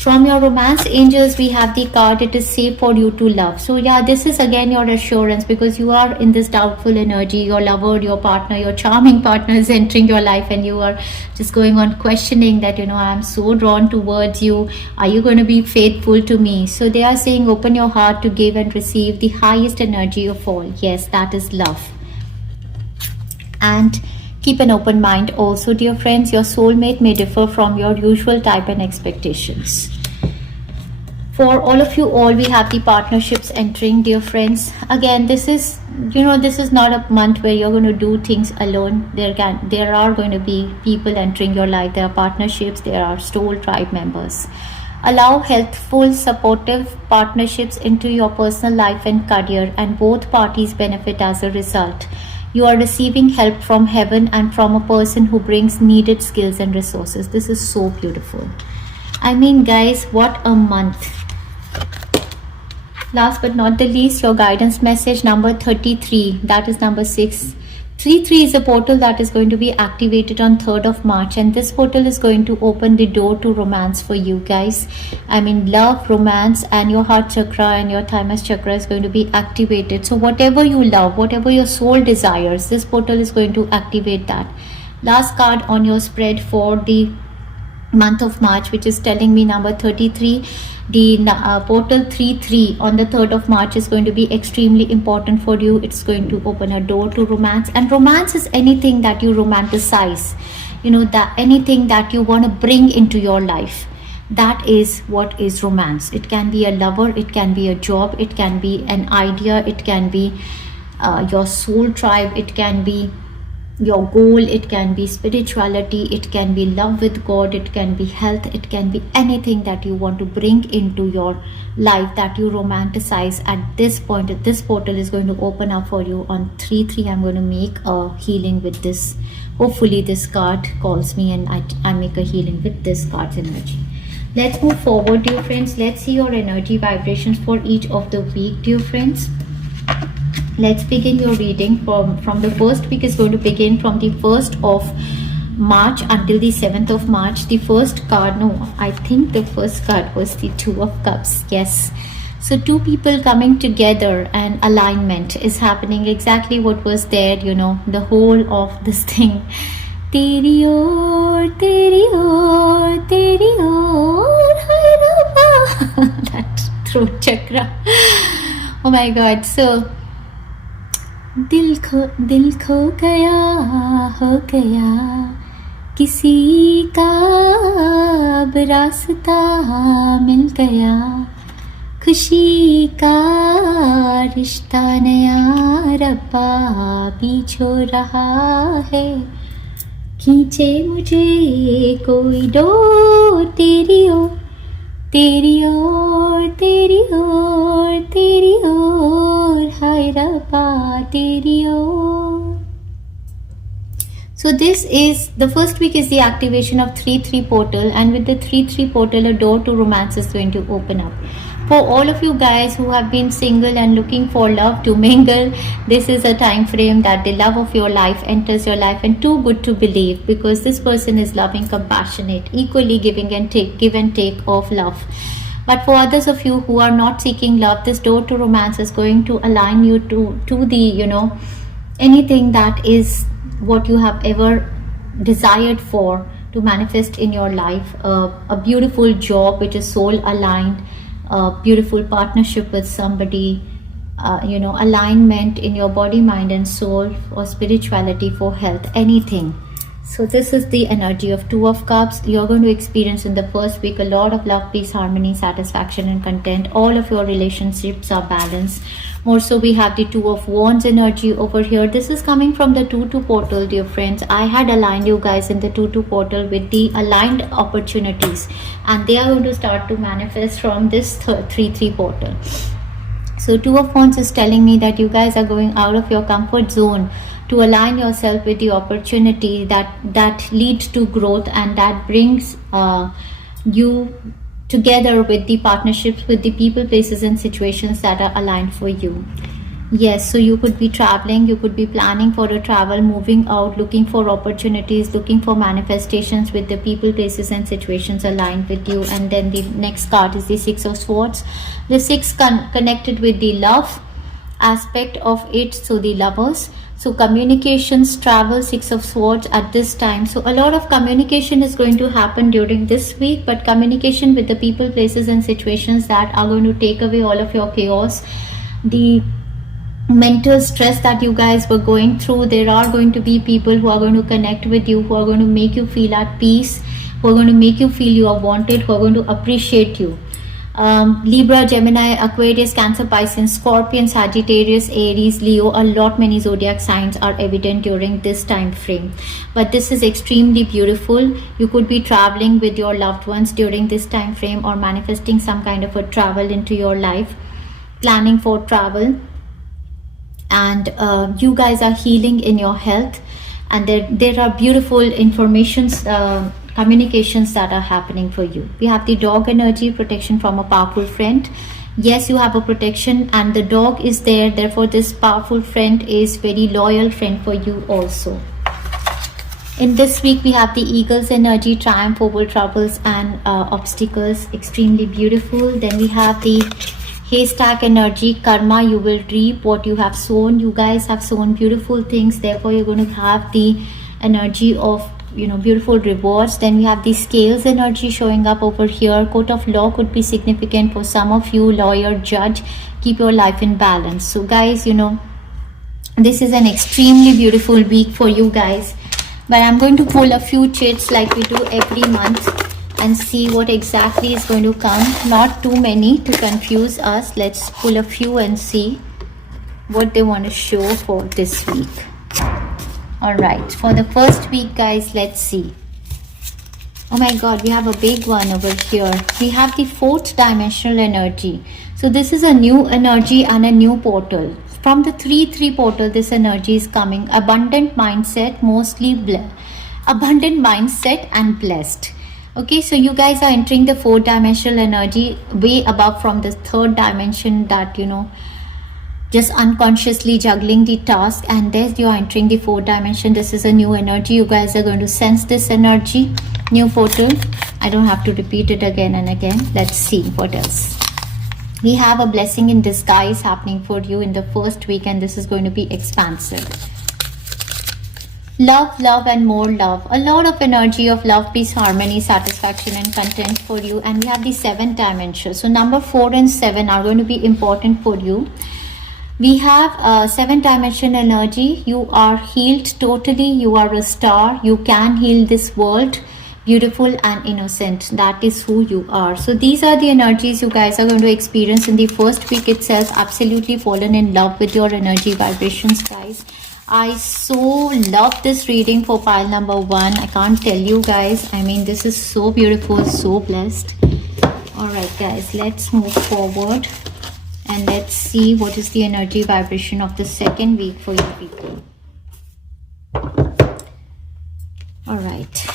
From your romance angels, we have the card, it is safe for you to love. So yeah, this is again your assurance, because you are in this doubtful energy. Your lover, your partner, your charming partner is entering your life, and you are just going on questioning that, you know, I am so drawn towards you. Are you going to be faithful to me? So they are saying, open your heart to give and receive the highest energy of all. Yes, that is love. And keep an open mind also, dear friends. Your soulmate may differ from your usual type and expectations. For all of you all, we have the partnerships entering, dear friends. Again, this is, you know, this is not a month where you're going to do things alone. There are going to be people entering your life. There are partnerships, there are soul tribe members. Allow healthful, supportive partnerships into your personal life and career, and both parties benefit as a result. You are receiving help from heaven and from a person who brings needed skills and resources. This is so beautiful. I mean, guys, what a month. Last but not the least, your guidance message number 33, that is number 6. 33 is a portal that is going to be activated on 3rd of March, and this portal is going to open the door to romance for you guys. I mean, love, romance, and your heart chakra and your thymus chakra is going to be activated. So whatever you love, whatever your soul desires, this portal is going to activate that. Last card on your spread for the month of March, which is telling me number 33. The portal 33 on the 3rd of March is going to be extremely important for you. It's going to open a door to romance, and romance is anything that you romanticize, you know, that anything that you want to bring into your life. That is what is romance. It can be a lover, it can be a job, it can be an idea, it can be your soul tribe, it can be your goal, it can be spirituality, it can be love with God, it can be health, it can be anything that you want to bring into your life that you romanticize at this point. This portal is going to open up for you on 3/3. I'm going to make a healing with this. Hopefully this card calls me and I make a healing with this card's energy. Let's move forward, dear friends. Let's see your energy vibrations for each of the week, dear friends. Let's begin your reading from the first week. Is going to begin from the 1st of March until the 7th of March. The first card, no, I think the first card was the 2 of Cups. Yes. So two people coming together and alignment is happening. Exactly what was there, you know, the whole of this thing. Teri aur, teri aur, teri aur, hai Rabba. That throat chakra. Oh my God. So दिल खो गया हो गया किसी का अब रास्ता मिल गया खुशी का रिश्ता नया रब्बा पीछो रहा है खींचे मुझे कोई डोर तेरी ओर तेरी ओर तेरी ओर तेरी ओर हाय रब्बा तेरी ओर. So this is the first week is the activation of 3/3 portal, and with the 3/3 portal a door to romance is going to open up. For all of you guys who have been single and looking for love to mingle, this is a time frame that the love of your life enters your life, and too good to believe, because this person is loving, compassionate, equally giving and give and take of love. But for others of you who are not seeking love, this door to romance is going to align you to the, you know, anything that is what you have ever desired for to manifest in your life. A beautiful job which is soul aligned, beautiful partnership with somebody, alignment in your body, mind and soul, or spirituality, for health, anything. So this is the energy of Two of Cups. You're going to experience in the first week a lot of love, peace, harmony, satisfaction and content. All of your relationships are balanced. More so, we have the Two of Wands energy over here. This is coming from the 2-2 portal, dear friends. I had aligned you guys in the 2-2 portal with the aligned opportunities, and they are going to start to manifest from this 3-3 portal. So Two of Wands is telling me that you guys are going out of your comfort zone to align yourself with the opportunity that leads to growth, and that brings you together with the partnerships with the people, places and situations that are aligned for you. Yes, so you could be traveling, you could be planning for a travel, moving out, looking for opportunities, looking for manifestations with the people, places and situations aligned with you. And then the next card is the Six of Swords. The six connected with the love aspect of it, so the lovers. So communications, travel, Six of Swords at this time. So a lot of communication is going to happen during this week, but communication with the people, places and situations that are going to take away all of your chaos, the mental stress that you guys were going through. There are going to be people who are going to connect with you, who are going to make you feel at peace, who are going to make you feel you are wanted, who are going to appreciate you. Libra, Gemini, Aquarius, Cancer, Pisces, Scorpion, Sagittarius, Aries, Leo, many zodiac signs are evident during this time frame. But this is extremely beautiful. You could be traveling with your loved ones during this time frame, or manifesting some kind of a travel into your life, planning for travel. And you guys are healing in your health, and there are beautiful informations, communications that are happening for you. We have the dog energy, protection from a powerful friend. Yes, you have a protection and the dog is there, therefore this powerful friend is very loyal friend for you also. In this week we have the eagles energy, triumph over troubles and obstacles, extremely beautiful. Then we have the haystack energy, karma, you will reap what you have sown. You guys have sown beautiful things, therefore you're going to have the energy of beautiful rewards. Then we have the scales energy showing up over here. Court of law could be significant for some of you, lawyer, judge. Keep your life in balance. So guys, this is an extremely beautiful week for you guys, but I'm going to pull a few chits like we do every month and see what exactly is going to come. Not too many to confuse us. Let's pull a few and see what they want to show for this week. Alright, for the first week guys, let's see. Oh my god, we have a big one over here. We have the fourth dimensional energy. So this is a new energy and a new portal. From the 3-3 portal, this energy is coming. Abundant mindset, abundant mindset and blessed. Okay, so you guys are entering the fourth dimensional energy, way above from the third dimension that just unconsciously juggling the task, and then you're entering the fourth dimension. This is a new energy. You guys are going to sense this energy. New portal. I don't have to repeat it again and again. Let's see what else. We have a blessing in disguise happening for you in the first week, and this is going to be expansive. Love, love and more love. A lot of energy of love, peace, harmony, satisfaction and content for you. And we have the seventh dimension. So number 4 and 7 are going to be important for you. We have 7 dimension energy. You are healed totally. You are a star. You can heal this world. Beautiful and innocent. That is who you are. So these are the energies you guys are going to experience in the first week itself. Absolutely fallen in love with your energy vibrations, guys. I so love this reading for pile number 1. I can't tell you guys. I mean, this is so beautiful, so blessed. Alright guys, let's move forward. And let's see what is the energy vibration of the second week for you people. Alright.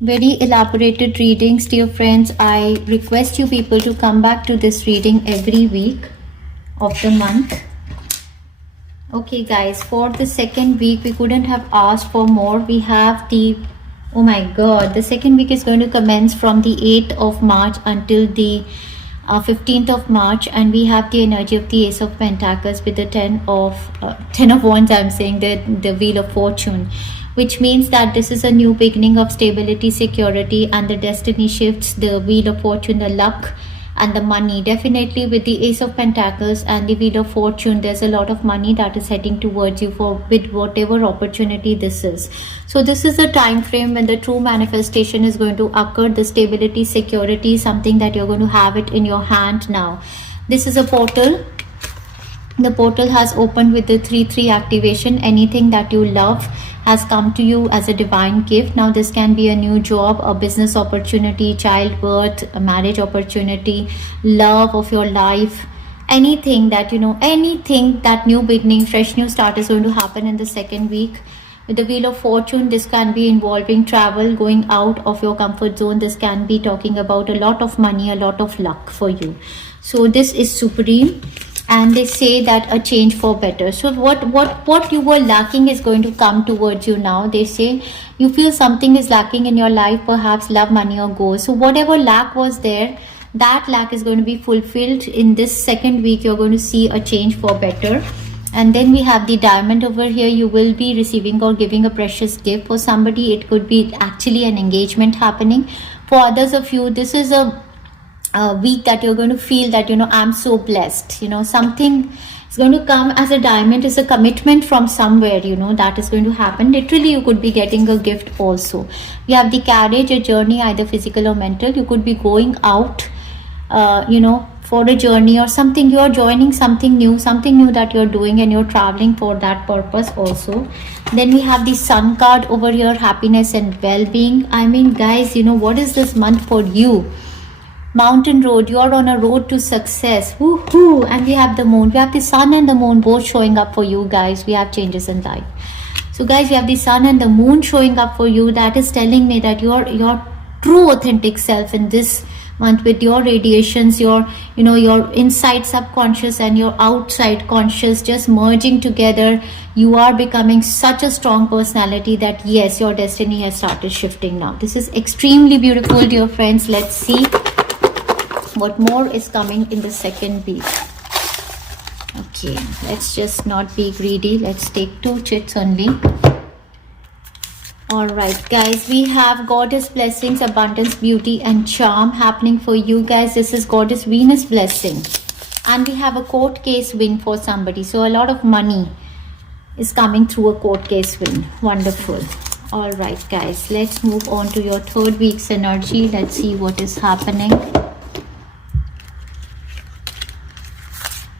Very elaborated readings, dear friends. I request you people to come back to this reading every week of the month. Okay guys, for the second week, we couldn't have asked for more. We have the, oh my god, the second week is going to commence from the 8th of March until the 15th of March, and we have the energy of the Ace of Pentacles with the 10 of Wands. I'm saying the Wheel of Fortune. which means that this is a new beginning of stability, security, and the destiny shifts, the wheel of fortune, the luck, and the money. Definitely with the Ace of Pentacles and the Wheel of Fortune, there's a lot of money that is heading towards you for with whatever opportunity this is. So this is a time frame when the true manifestation is going to occur. The stability, security, something that you're going to have it in your hand now. This is a portal. The portal has opened with the 3-3 activation. Anything that you love has come to you as a divine gift. Now this can be a new job, a business opportunity, childbirth, a marriage opportunity, love of your life, anything that, you know, anything that new beginning, fresh new start is going to happen in the second week. With the Wheel of Fortune, this can be involving travel, going out of your comfort zone. This can be talking about a lot of money, a lot of luck for you. So this is supreme. And they say that a change for better. So what you were lacking is going to come towards you now. They say you feel something is lacking in your life, perhaps love, money, or goals. So whatever lack was there, that lack is going to be fulfilled in this second week. You're going to see a change for better. And then we have the Diamond over here. You will be receiving or giving a precious gift. For somebody, it could be actually an engagement happening. For others of you, this is a week that you're going to feel that, you know, I'm so blessed, you know, something is going to come as a diamond, is a commitment from somewhere, you know, that is going to happen. Literally, you could be getting a gift also. You have the Carriage, a journey, either physical or mental. You could be going out, you know, for a journey or something. You're joining something new that you're doing, and you're traveling for that purpose also. Then we have the Sun card over here, happiness and well-being. I mean, guys, you know, what is this month for you? Mountain road, you're on a road to success. Woohoo! And we have the moon. We have the sun and the moon both showing up for you guys. We have changes in life. So guys, we have the sun and the moon showing up for you. That is telling me that your true authentic self in this month, with your radiations, your, you know, your inside subconscious and your outside conscious just merging together, you are becoming such a strong personality that yes, your destiny has started shifting now. This is extremely beautiful, dear friends. Let's see what more is coming in the second week. Okay, let's just not be greedy. Let's take 2 chits only. All right, guys, we have Goddess blessings, abundance, beauty, and charm happening for you guys. This is Goddess Venus blessing. And we have a court case win for somebody. So a lot of money is coming through a court case win. Wonderful. All right, guys, let's move on to your third week's energy. Let's see what is happening.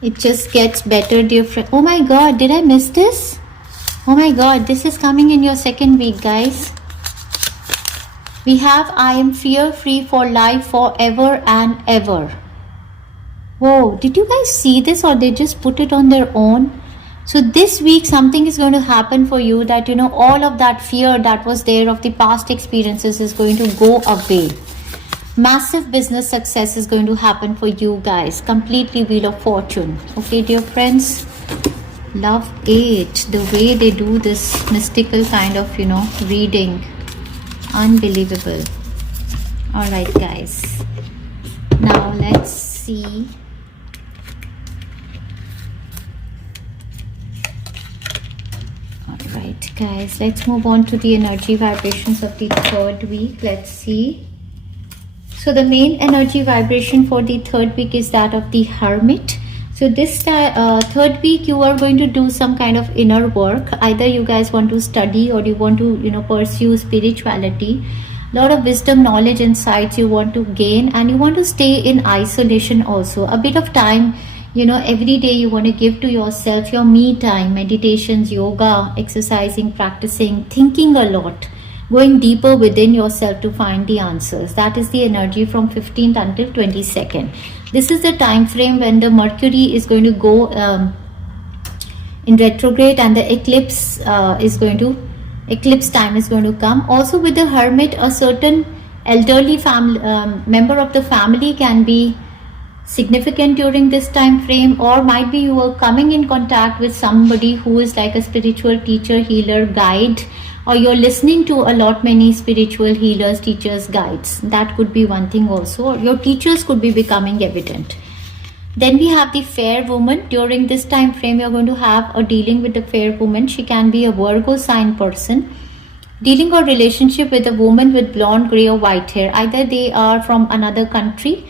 It just gets better, dear friend. Oh my God, did I miss this? Oh my God, this is coming in your second week, guys. We have I am fear-free for life forever and ever. Whoa, did you guys see this, or they just put it on their own? So this week something is going to happen for you that, you know, all of that fear that was there of the past experiences is going to go away. Massive business success is going to happen for you guys. Completely Wheel of Fortune. Okay, dear friends, love it. The way they do this mystical kind of, you know, reading. Unbelievable. All right, guys. Now let's see. All right, guys. Let's move on to the energy vibrations of the third week. Let's see. So the main energy vibration for the third week is that of the Hermit. So this third week you are going to do some kind of inner work. Either you guys want to study or you want to, you know, pursue spirituality. A lot of wisdom, knowledge, insights you want to gain, and you want to stay in isolation also. A bit of time, you know, every day you want to give to yourself, your me time, meditations, yoga, exercising, practicing, thinking a lot. Going deeper within yourself to find the answers. That is the energy from 15th until 22nd. This is the time frame when the Mercury is going to go in retrograde, and the eclipse eclipse time is going to come. Also with the Hermit, a certain elderly family member of the family can be significant during this time frame, or might be you are coming in contact with somebody who is like a spiritual teacher, healer, guide, or you're listening to a lot many spiritual healers, teachers, guides. That could be one thing also. Or your teachers could be becoming evident. Then we have the fair woman. During this time frame, you're going to have a dealing with the fair woman. She can be a Virgo sign person. Dealing or relationship with a woman with blonde, gray or white hair. Either they are from another country,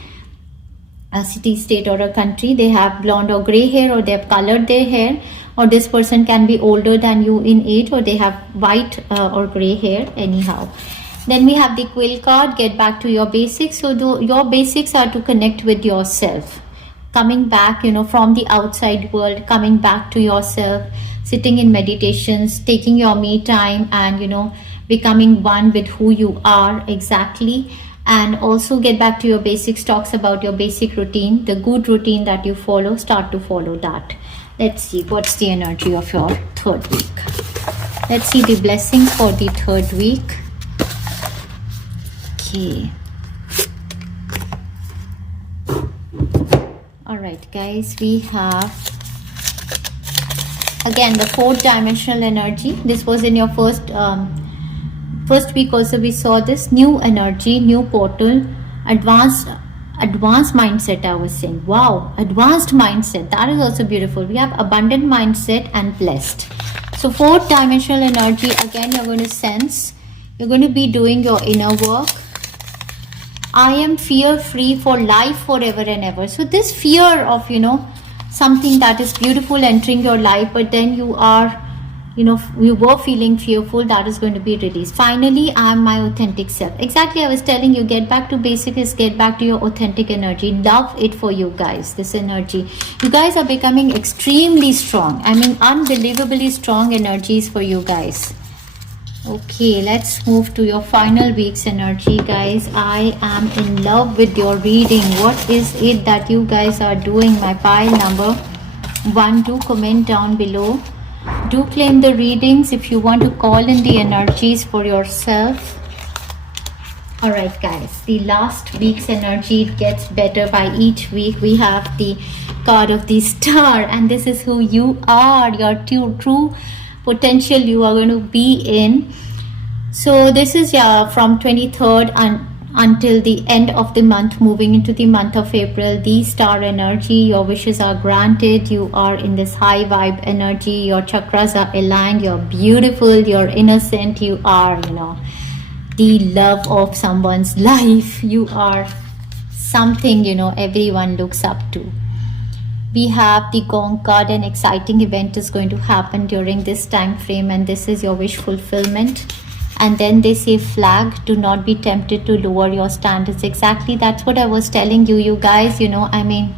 a city, state or a country, they have blonde or gray hair, or they have colored their hair, or this person can be older than you in age, or they have white or gray hair anyhow. Then we have the quill card, get back to your basics. So your basics are to connect with yourself, coming back, from the outside world, coming back to yourself, sitting in meditations, taking your me time, and becoming one with who you are exactly. And also get back to your basics, talks about your basic routine, the good routine that you follow, start to follow that. Let's see what's the energy of your third week. Let's see the blessings for the third week. Okay. All right, guys, we have again the fourth dimensional energy. This was in your first week also. We saw this new energy, new portal, advanced mindset. I was saying, wow, advanced mindset, that is also beautiful. We have abundant mindset and blessed. So fourth dimensional energy, again you're going to sense, you're going to be doing your inner work. I am fear free for life forever and ever. So this fear of something that is beautiful entering your life, but then you are you were feeling fearful, that is going to be released. Finally, I am my authentic self. Exactly, I was telling you, get back to basics, get back to your authentic energy. Love it for you guys, this energy. You guys are becoming extremely strong. I mean, unbelievably strong energies for you guys. Okay, let's move to your final week's energy, guys. I am in love with your reading. What is it that you guys are doing? My pile number 1, do comment down below. Do claim the readings if you want to call in the energies for yourself. Alright, guys, the last week's energy gets better by each week. We have the card of the Star, and this is who you are, your true potential you are going to be in. So this is from 23rd until the end of the month, moving into the month of April. The Star energy, your wishes are granted. You are in this high vibe energy. Your chakras are aligned. You're beautiful. You're innocent. You are the love of someone's life. You are something everyone looks up to. We have the Gong card. An exciting event is going to happen during this time frame, and this is your wish fulfillment. And then they say flag, do not be tempted to lower your standards. Exactly, that's what I was telling you, you guys. I mean,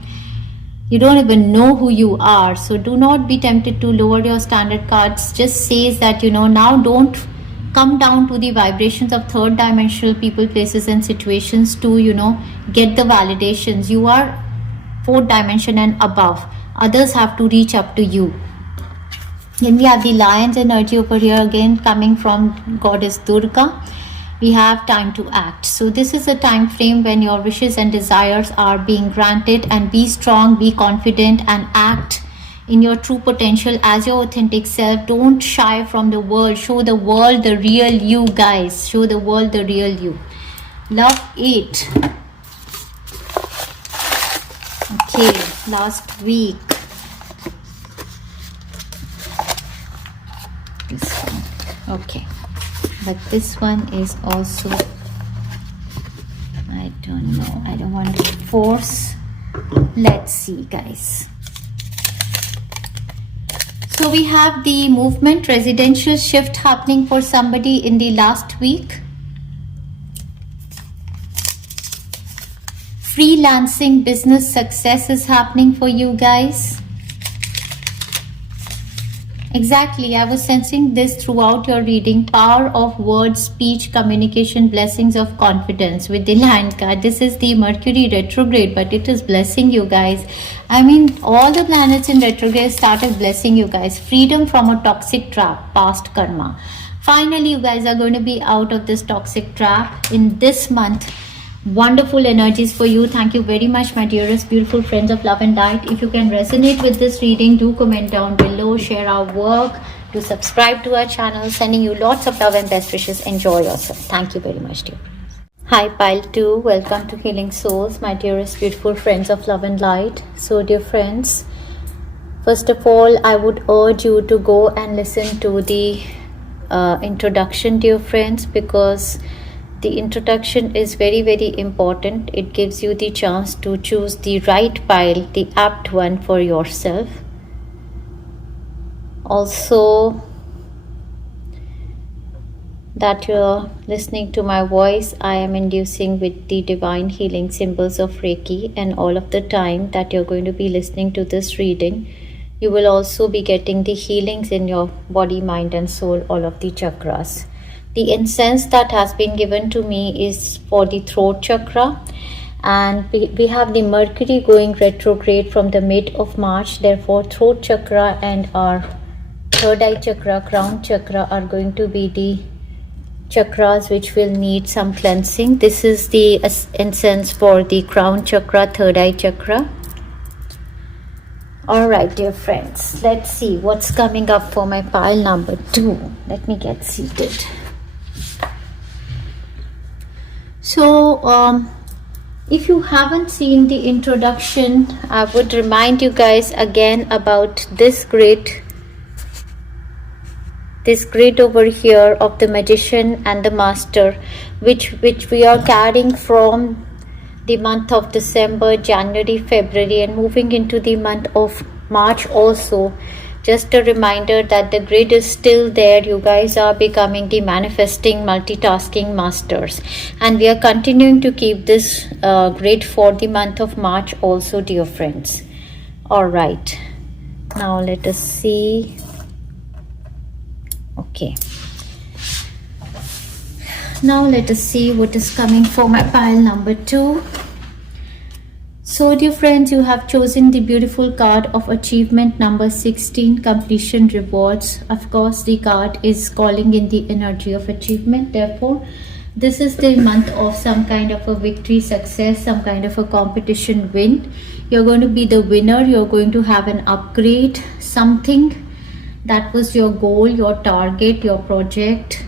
you don't even know who you are, so do not be tempted to lower your standard. Cards just says that now don't come down to the vibrations of third dimensional people, places and situations to get the validations. You are fourth dimension and above. Others have to reach up to you. Then we have the Lion's energy over here, again coming from Goddess Durga. We have time to act. So this is a time frame when your wishes and desires are being granted, and be strong, be confident, and act in your true potential as your authentic self. Don't shy from the world. Show the world the real you, guys. Show the world the real you. Love it. Okay, last week. This one. Okay. But this one is also, I don't know. I don't want to force. Let's see, guys. So we have the movement, residential shift happening for somebody in the last week. Freelancing business success is happening for you guys. Exactly, I was sensing this throughout your reading. Power of words, speech, communication, blessings of confidence with the Lion card. This is the Mercury retrograde, but it is blessing you guys. I mean, all the planets in retrograde started blessing you guys. Freedom from a toxic trap, past karma. Finally, you guys are going to be out of this toxic trap in this month. Wonderful energies for you. Thank you very much, my dearest beautiful friends of love and light. If you can resonate with this reading, do comment down below, share our work, do subscribe to our channel. Sending you lots of love and best wishes. Enjoy yourself. Thank you very much, dear friends. Hi pile 2, welcome to Healing Souls, my dearest beautiful friends of love and light. So dear friends, first of all, I would urge you to go and listen to the introduction, dear friends, because the introduction is very, very important. It gives you the chance to choose the right pile, the apt one for yourself. Also, that you're listening to my voice, I am inducing with the divine healing symbols of Reiki, and all of the time that you're going to be listening to this reading, you will also be getting the healings in your body, mind, and soul, all of the chakras. The incense that has been given to me is for the throat chakra, and we have the Mercury going retrograde from the mid of March. Therefore, throat chakra and our third eye chakra, crown chakra, are going to be the chakras which will need some cleansing. This is the incense for the crown chakra, third eye chakra. All right, dear friends, let's see what's coming up for my pile number 2. Let me get seated. So, if you haven't seen the introduction, I would remind you guys again about this grid over here of the Magician and the Master, which we are carrying from the month of December, January, February, and moving into the month of March also. Just a reminder that the grid is still there. You guys are becoming the manifesting, multitasking masters, and we are continuing to keep this grid for the month of March also, dear friends. All right, now let us see. Okay, now let us see what is coming for my pile number 2. So, dear friends, you have chosen the beautiful card of achievement number 16, completion rewards. Of course, the card is calling in the energy of achievement. Therefore, this is the month of some kind of a victory, success, some kind of a competition win. You're going to be the winner. You're going to have an upgrade, something that was your goal, your target, your project,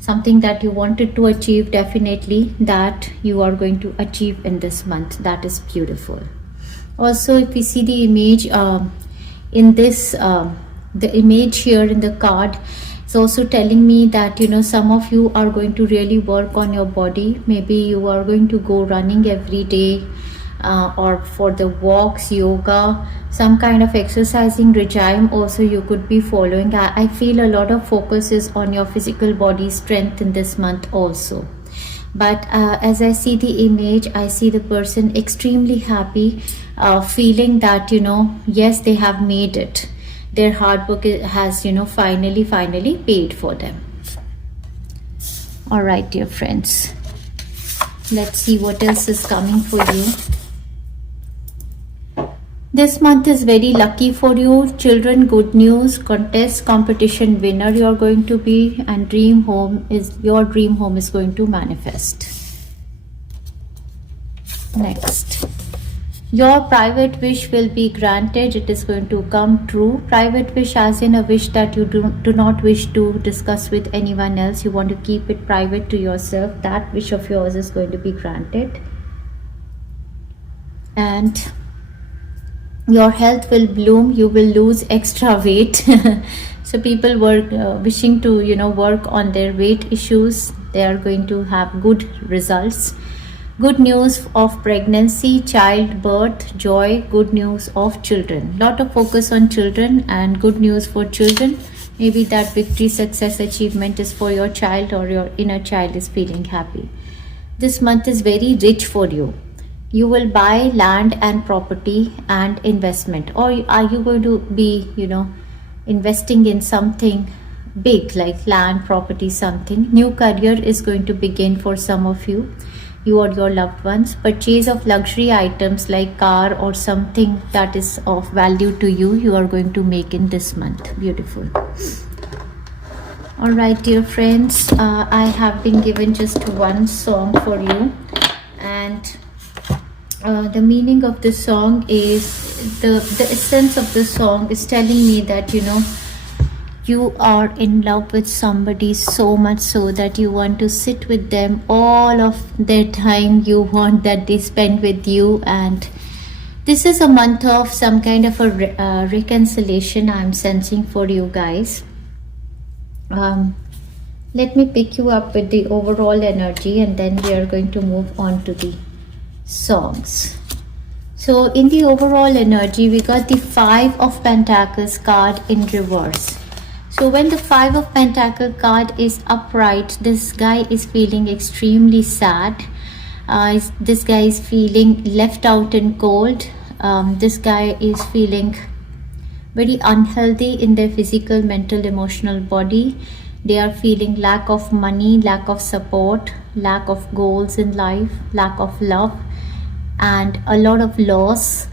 something that you wanted to achieve, definitely that you are going to achieve in this month. That is beautiful. Also, if we see the image in this, the image here in the card is also telling me that, you know, some of you are going to really work on your body. Maybe you are going to go running every day, or for the walks, yoga, some kind of exercising regime also you could be following. I feel a lot of focus is on your physical body strength in this month also. But as I see the image, I see the person extremely happy, feeling that, you know, yes, they have made it. Their hard work has, you know, finally paid for them. All right, dear friends, let's see what else is coming for you. This month is very lucky for you. Children, good news, contest, competition winner you are going to be, and your dream home is going to manifest. Next, your private wish will be granted. It is going to come true. Private wish as in a wish that you do not wish to discuss with anyone else. You want to keep it private to yourself. That wish of yours is going to be granted. And your health will bloom. You will lose extra weight. So people wishing to, you know, work on their weight issues. They are going to have good results. Good news of pregnancy, childbirth, joy, good news of children. Lot of focus on children and good news for children. Maybe that victory, success, achievement is for your child, or your inner child is feeling happy. This month is very rich for you. You will buy land and property and investment, or are you going to be, you know, investing in something big like land, property, something. New career is going to begin for some of you or your loved ones. Purchase of luxury items like car or something that is of value to you are going to make in this month. Beautiful. All right, dear friends, I have been given just one song for you, and the meaning of the song is the essence of the song is telling me that, you know, you are in love with somebody so much so that you want to sit with them all of their time. You want that they spend with you, and this is a month of some kind of a reconciliation I'm sensing for you guys. Let me pick you up with the overall energy, and then we are going to move on to the songs. So in the overall energy, we got the Five of Pentacles card in reverse. So when the Five of Pentacles card is upright, this guy is feeling extremely sad. This guy is feeling left out and cold. This guy is feeling very unhealthy in their physical, mental, emotional body. They are feeling lack of money, lack of support, lack of goals in life, lack of love, and a lot of loss,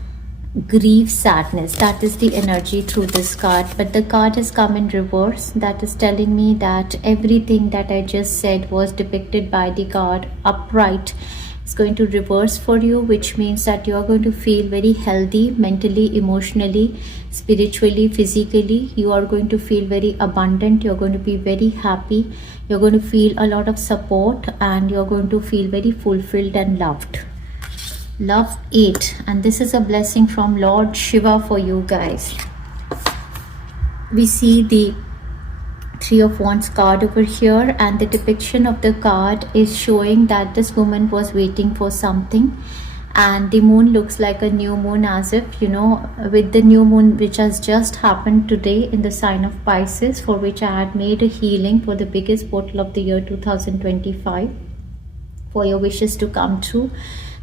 grief, sadness. That is the energy through this card. But the card has come in reverse. That is telling me that everything that I just said was depicted by the card upright is going to reverse for you, which means that you are going to feel very healthy mentally, emotionally, spiritually, physically. You are going to feel very abundant. You're going to be very happy. You're going to feel a lot of support, and you're going to feel very fulfilled and loved. Love 8, and this is a blessing from Lord Shiva for you guys. We see the Three of Wands card over here, and the depiction of the card is showing that this woman was waiting for something, and the moon looks like a new moon, as if, you know, with the new moon which has just happened today in the sign of Pisces, for which I had made a healing for the biggest portal of the year 2025 for your wishes to come true.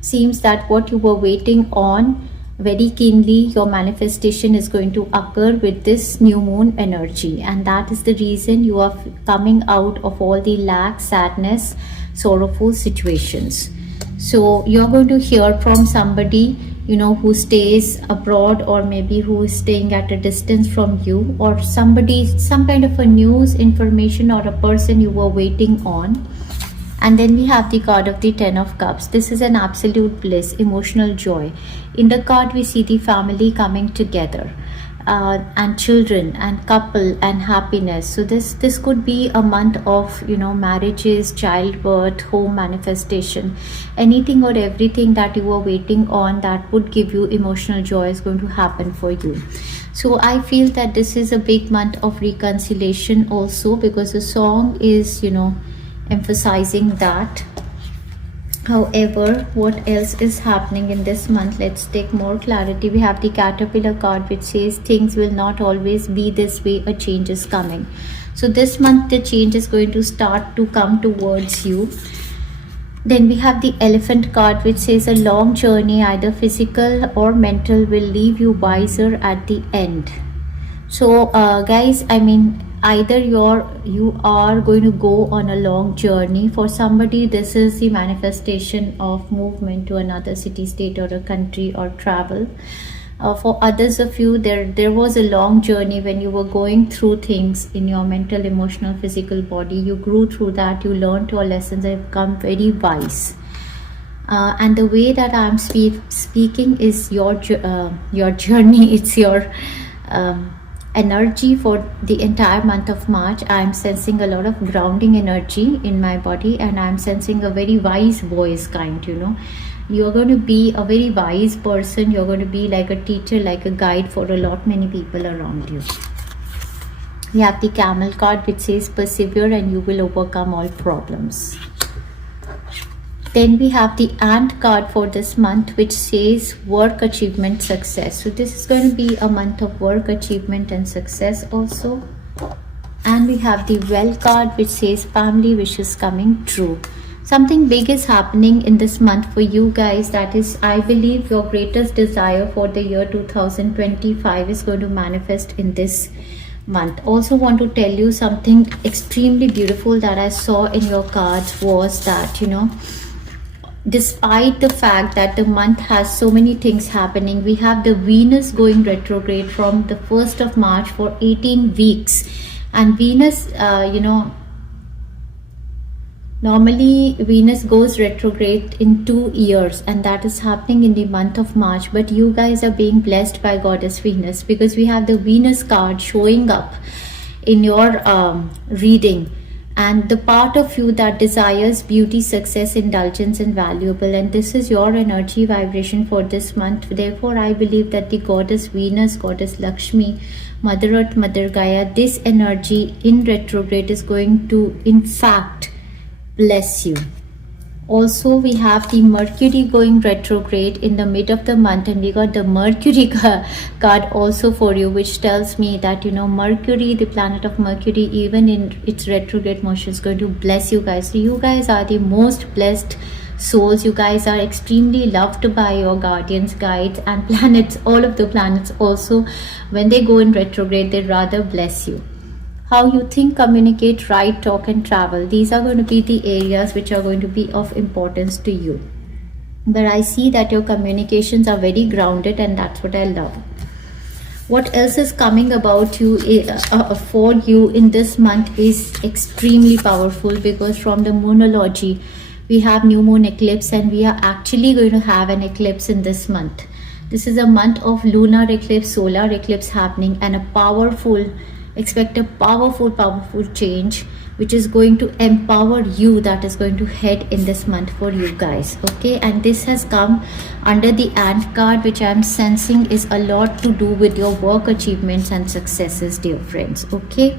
Seems that what you were waiting on very keenly, your manifestation is going to occur with this new moon energy, and that is the reason you are coming out of all the lack, sadness, sorrowful situations. So you're going to hear from somebody, you know, who stays abroad, or maybe who is staying at a distance from you, or somebody, some kind of a news, information, or a person you were waiting on. And then we have the card of the Ten of Cups. This is an absolute bliss, emotional joy. In the card, we see the family coming together, and children, and couple, and happiness. So this could be a month of, you know, marriages, childbirth, home manifestation. Anything or everything that you were waiting on that would give you emotional joy is going to happen for you. So I feel that this is a big month of reconciliation also, because the song is, you know, emphasizing that. However, what else is happening in this month? Let's take more clarity. We have the Caterpillar card, which says things will not always be this way, a change is coming. So this month the change is going to start to come towards you. Then we have the Elephant card, which says a long journey, either physical or mental, will leave you wiser at the end. So guys, I mean, either you are going to go on a long journey. For somebody, this is the manifestation of movement to another city, state, or a country, or travel. For others of you, there was a long journey when you were going through things in your mental, emotional, physical body. You grew through that, you learned your lessons, and become very wise. And the way that I'm speaking is your journey. It's your energy for the entire month of March. I'm sensing a lot of grounding energy in my body, and I'm sensing a very wise voice kind, you know. You're going to be a very wise person. You're going to be like a teacher, like a guide for a lot many people around you. We have the Camel card, which says persevere and you will overcome all problems. Then we have the Ant card for this month, which says work, achievement, success. So this is going to be a month of work, achievement, and success also. And we have the Well card, which says family wishes coming true. Something big is happening in this month for you guys. That is, I believe, your greatest desire for the year 2025 is going to manifest in this month. Also want to tell you something extremely beautiful that I saw in your cards was that, you know, despite the fact that the month has so many things happening, we have the Venus going retrograde from the 1st of March for 18 weeks. And Venus, you know, normally Venus goes retrograde in 2 years, and that is happening in the month of March. But you guys are being blessed by Goddess Venus, because we have the Venus card showing up in your reading. and the part of you that desires beauty, success, indulgence, and valuable. And this is your energy vibration for this month. Therefore, I believe that the goddess Venus, goddess Lakshmi, Mother Earth, Mother Gaia, this energy in retrograde is going to, in fact, bless you. Also, we have the Mercury going retrograde in the mid of the month, and we got the Mercury card also for you, which tells me that, you know, Mercury, the planet of Mercury, even in its retrograde motion, is going to bless you guys. So you guys are the most blessed souls. You guys are extremely loved by your guardians, guides, and planets. All of the planets also, when they go in retrograde, they rather bless you. How you think, communicate, write, talk, and travel. These are going to be the areas which are going to be of importance to you. But I see that your communications are very grounded, and that's what I love. What else is coming about you for you in this month is extremely powerful, because from the moonology, we have new moon eclipse, and we are actually going to have an eclipse in this month. This is a month of lunar eclipse, solar eclipse happening, and a powerful, expect a powerful change which is going to empower you, that is going to head in this month for you guys. Okay, and this has come under the ant card, which I am sensing is a lot to do with your work achievements and successes, dear friends. Okay,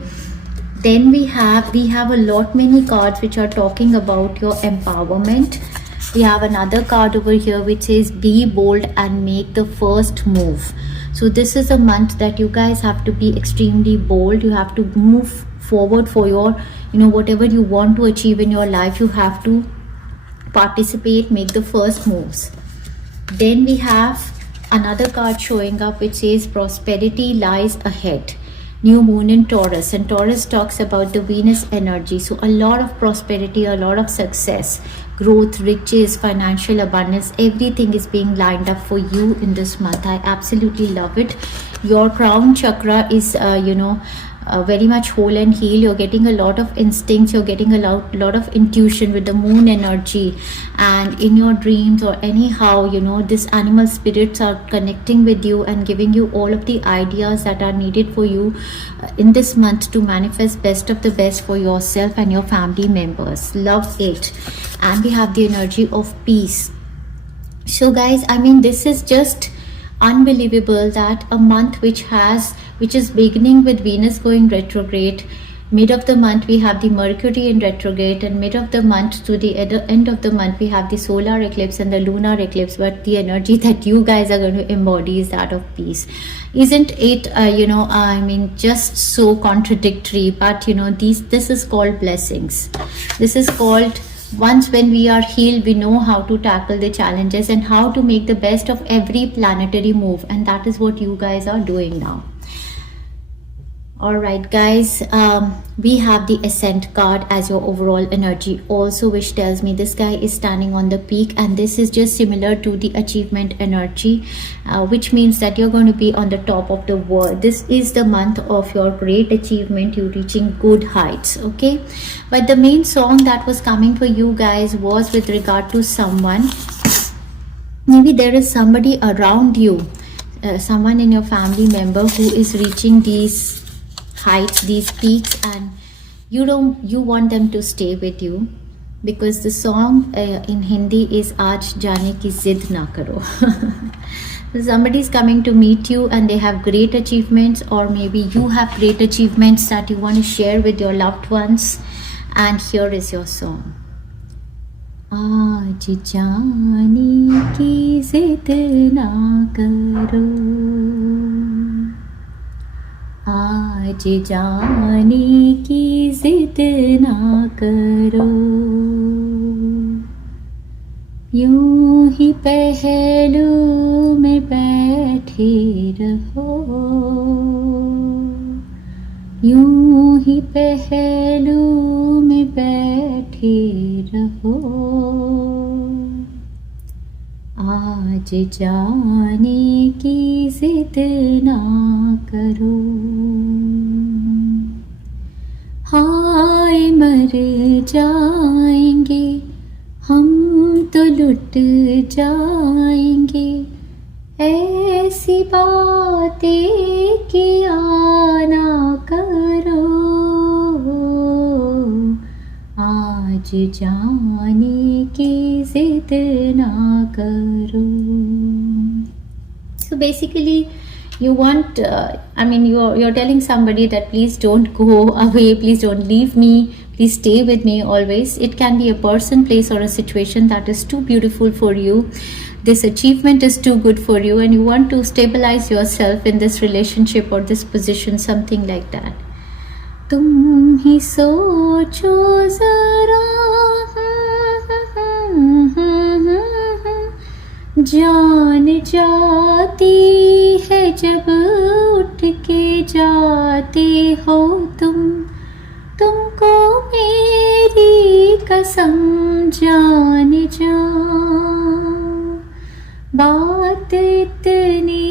then we have a lot many cards which are talking about your empowerment. We have another card over here which says be bold and make the first move. So this is a month that you guys have to be extremely bold. You have to move forward for your, you know, whatever you want to achieve in your life. You have to participate, make the first moves. Then we have another card showing up which says prosperity lies ahead. New moon in Taurus, and Taurus talks about the Venus energy. So a lot of prosperity, a lot of success, growth, riches, financial abundance, everything is being lined up for you in this month. I absolutely love it. Your crown chakra is very much whole and healed. You're getting a lot of instincts, you're getting a lot of intuition with the moon energy, and in your dreams or anyhow, you know, these animal spirits are connecting with you and giving you all of the ideas that are needed for you in this month to manifest best of the best for yourself and your family members. Love it. And we have the energy of peace. So guys, I mean, this is just unbelievable that a month which is beginning with Venus going retrograde. Mid of the month we have the Mercury in retrograde, and mid of the month to the end of the month we have the solar eclipse and the lunar eclipse. But the energy that you guys are going to embody is that of peace. Isn't it I mean, just so contradictory? But you know, this is called blessings. This is called, once when we are healed, we know how to tackle the challenges and how to make the best of every planetary move, and that is what you guys are doing now. Alright guys, we have the Ascent card as your overall energy also, which tells me this guy is standing on the peak, and this is just similar to the achievement energy, which means that you're going to be on the top of the world. This is the month of your great achievement, you reaching good heights. Okay, but the main song that was coming for you guys was with regard to someone. Maybe there is somebody around you, someone in your family member who is reaching these heights, these peaks, and you want them to stay with you, because the song in Hindi is Aaj Jaane Ki Zid Na Karo. So somebody is coming to meet you and they have great achievements, or maybe you have great achievements that you want to share with your loved ones, and here is your song. Aaj jaane ki zid na karo, आज जाने की जिद ना करो, यूं ही पहलू में बैठे रहो, यूं ही पहलू में बैठे रहो, आज जाने की जिद ना करो, हाय मर जाएंगे हम तो लुट जाएंगे, ऐसी बातें किया ना करो, आज जाने की जिद ना करो. So basically, you want, you're telling somebody that please don't go away, please don't leave me, please stay with me always. It can be a person, place, or a situation that is too beautiful for you. This achievement is too good for you, and you want to stabilize yourself in this relationship or this position, something like that. तुम ही सोचो जरा, जान जाती है जब उठ के जाते हो तुमको मेरी कसम जान जा. बात इतनी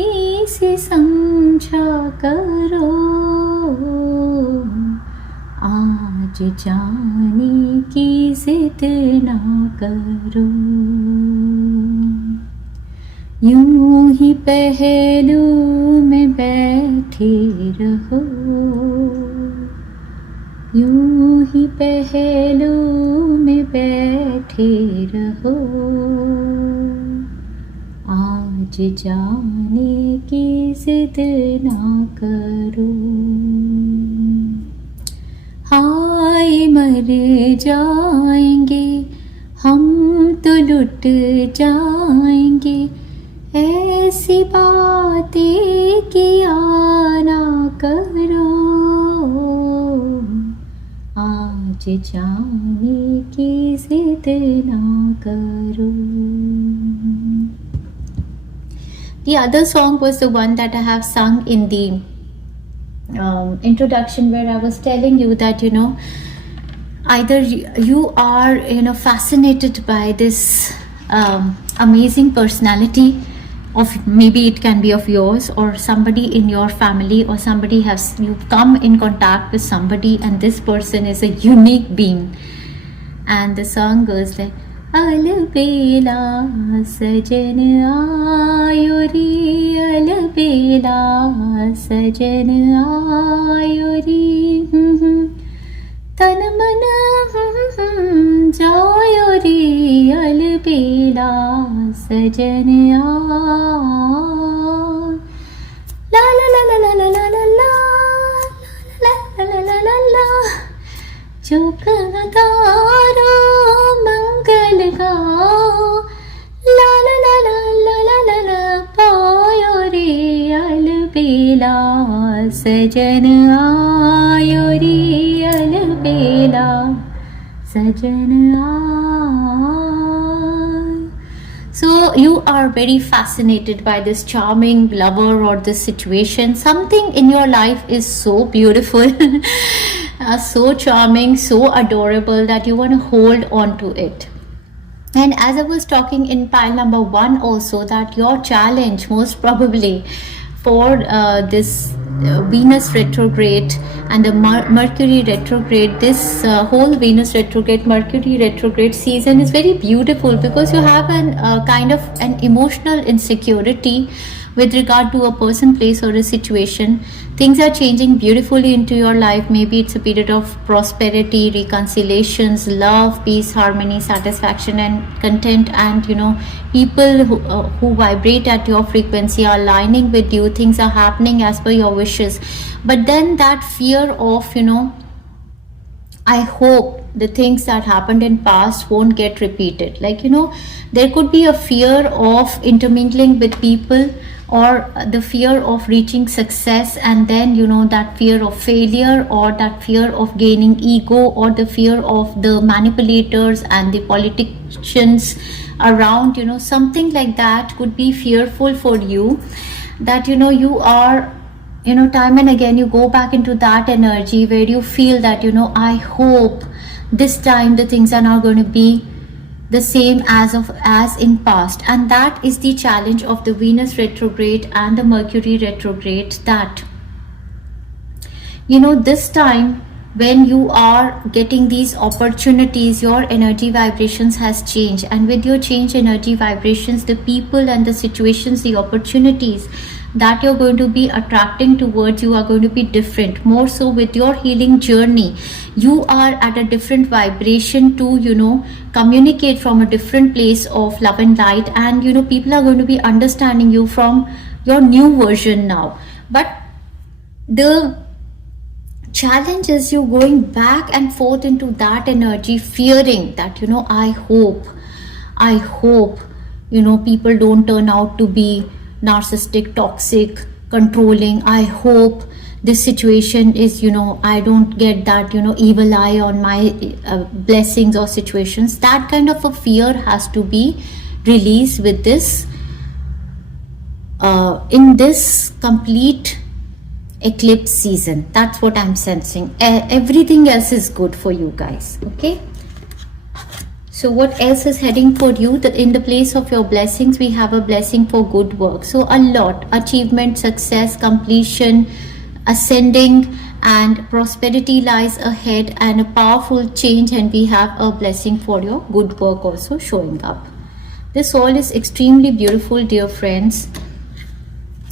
सी समझा करो, आज जाने की जिद ना करो. यूं ही पहलू में बैठे रहो, यूं ही पहलू में बैठे रहो, आज जाने की जिद ना करो. हाय मर जाएंगे हम तो लुट जाएंगे, ऐसी बातें किया ना करो, आज जाने की जिद ना करो. The other song was the one that I have sung in the introduction, where I was telling you that either you are fascinated by this amazing personality of, maybe it can be of yours or somebody in your family, or somebody you've come in contact with somebody and this person is a unique being. And the song goes like, अलबेला सजन आयो रे, अलबेला सजन आयो रे, तन मन जायो रे, अलबेला सजन आ. ला ला ला ला ला ला ला ला ला ला ला ला ला, चौक तारो मंगल गाओ, ला ला ला ला ला ला ला ला, पायो रे अलबेला सजन आयो रे, अलबेला सजन आ. So you are very fascinated by this charming lover or this situation. Something in your life is so beautiful, so charming, so adorable that you want to hold on to it. And as I was talking in pile number 1 also, that your challenge most probably for this Venus retrograde and the Mercury retrograde, this whole Venus retrograde, Mercury retrograde season is very beautiful, because you have an kind of an emotional insecurity with regard to a person, place, or a situation. Things are changing beautifully into your life. Maybe it's a period of prosperity, reconciliations, love, peace, harmony, satisfaction, and content. And people who vibrate at your frequency are aligning with you. Things are happening as per your wishes. But then that fear of I hope the things that happened in past won't get repeated. There could be a fear of intermingling with people, or the fear of reaching success, and then that fear of failure, or that fear of gaining ego, or the fear of the manipulators and the politicians around. Something like that could be fearful for you, that you are time and again you go back into that energy where you feel that I hope this time the things are not going to be the same as in past. And that is the challenge of the Venus retrograde and the Mercury retrograde, that this time when you are getting these opportunities, your energy vibrations has changed, and with your change energy vibrations, the people and the situations, the opportunities that you're going to be attracting towards you are going to be different. More so with your healing journey, you are at a different vibration to, you know, communicate from a different place of love and light, and you know, people are going to be understanding you from your new version now. But the challenge is you going back and forth into that energy, fearing that, you know, I hope, you know, people don't turn out to be narcissistic, toxic, controlling. I hope this situation is, you know, I don't get that, you know, evil eye on my blessings or situations. That kind of a fear has to be released with this in this complete eclipse season. That's what I'm sensing. Everything else is good for you guys. Okay, so what else is heading for you? That in the place of your blessings, we have a blessing for good work. So a lot, achievement, success, completion, ascending, and prosperity lies ahead, and a powerful change, and we have a blessing for your good work also showing up. This all is extremely beautiful, dear friends,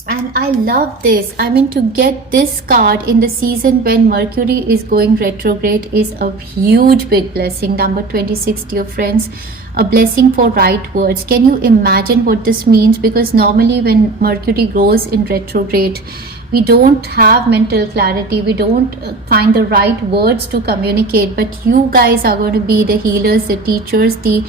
and I love this. I mean, to get this card in the season when Mercury is going retrograde is a huge big blessing. Number 26, dear friends, a blessing for right words. Can you imagine what this means? Because normally when Mercury goes in retrograde, we don't have mental clarity, we don't find the right words to communicate, but you guys are going to be the healers, the teachers, the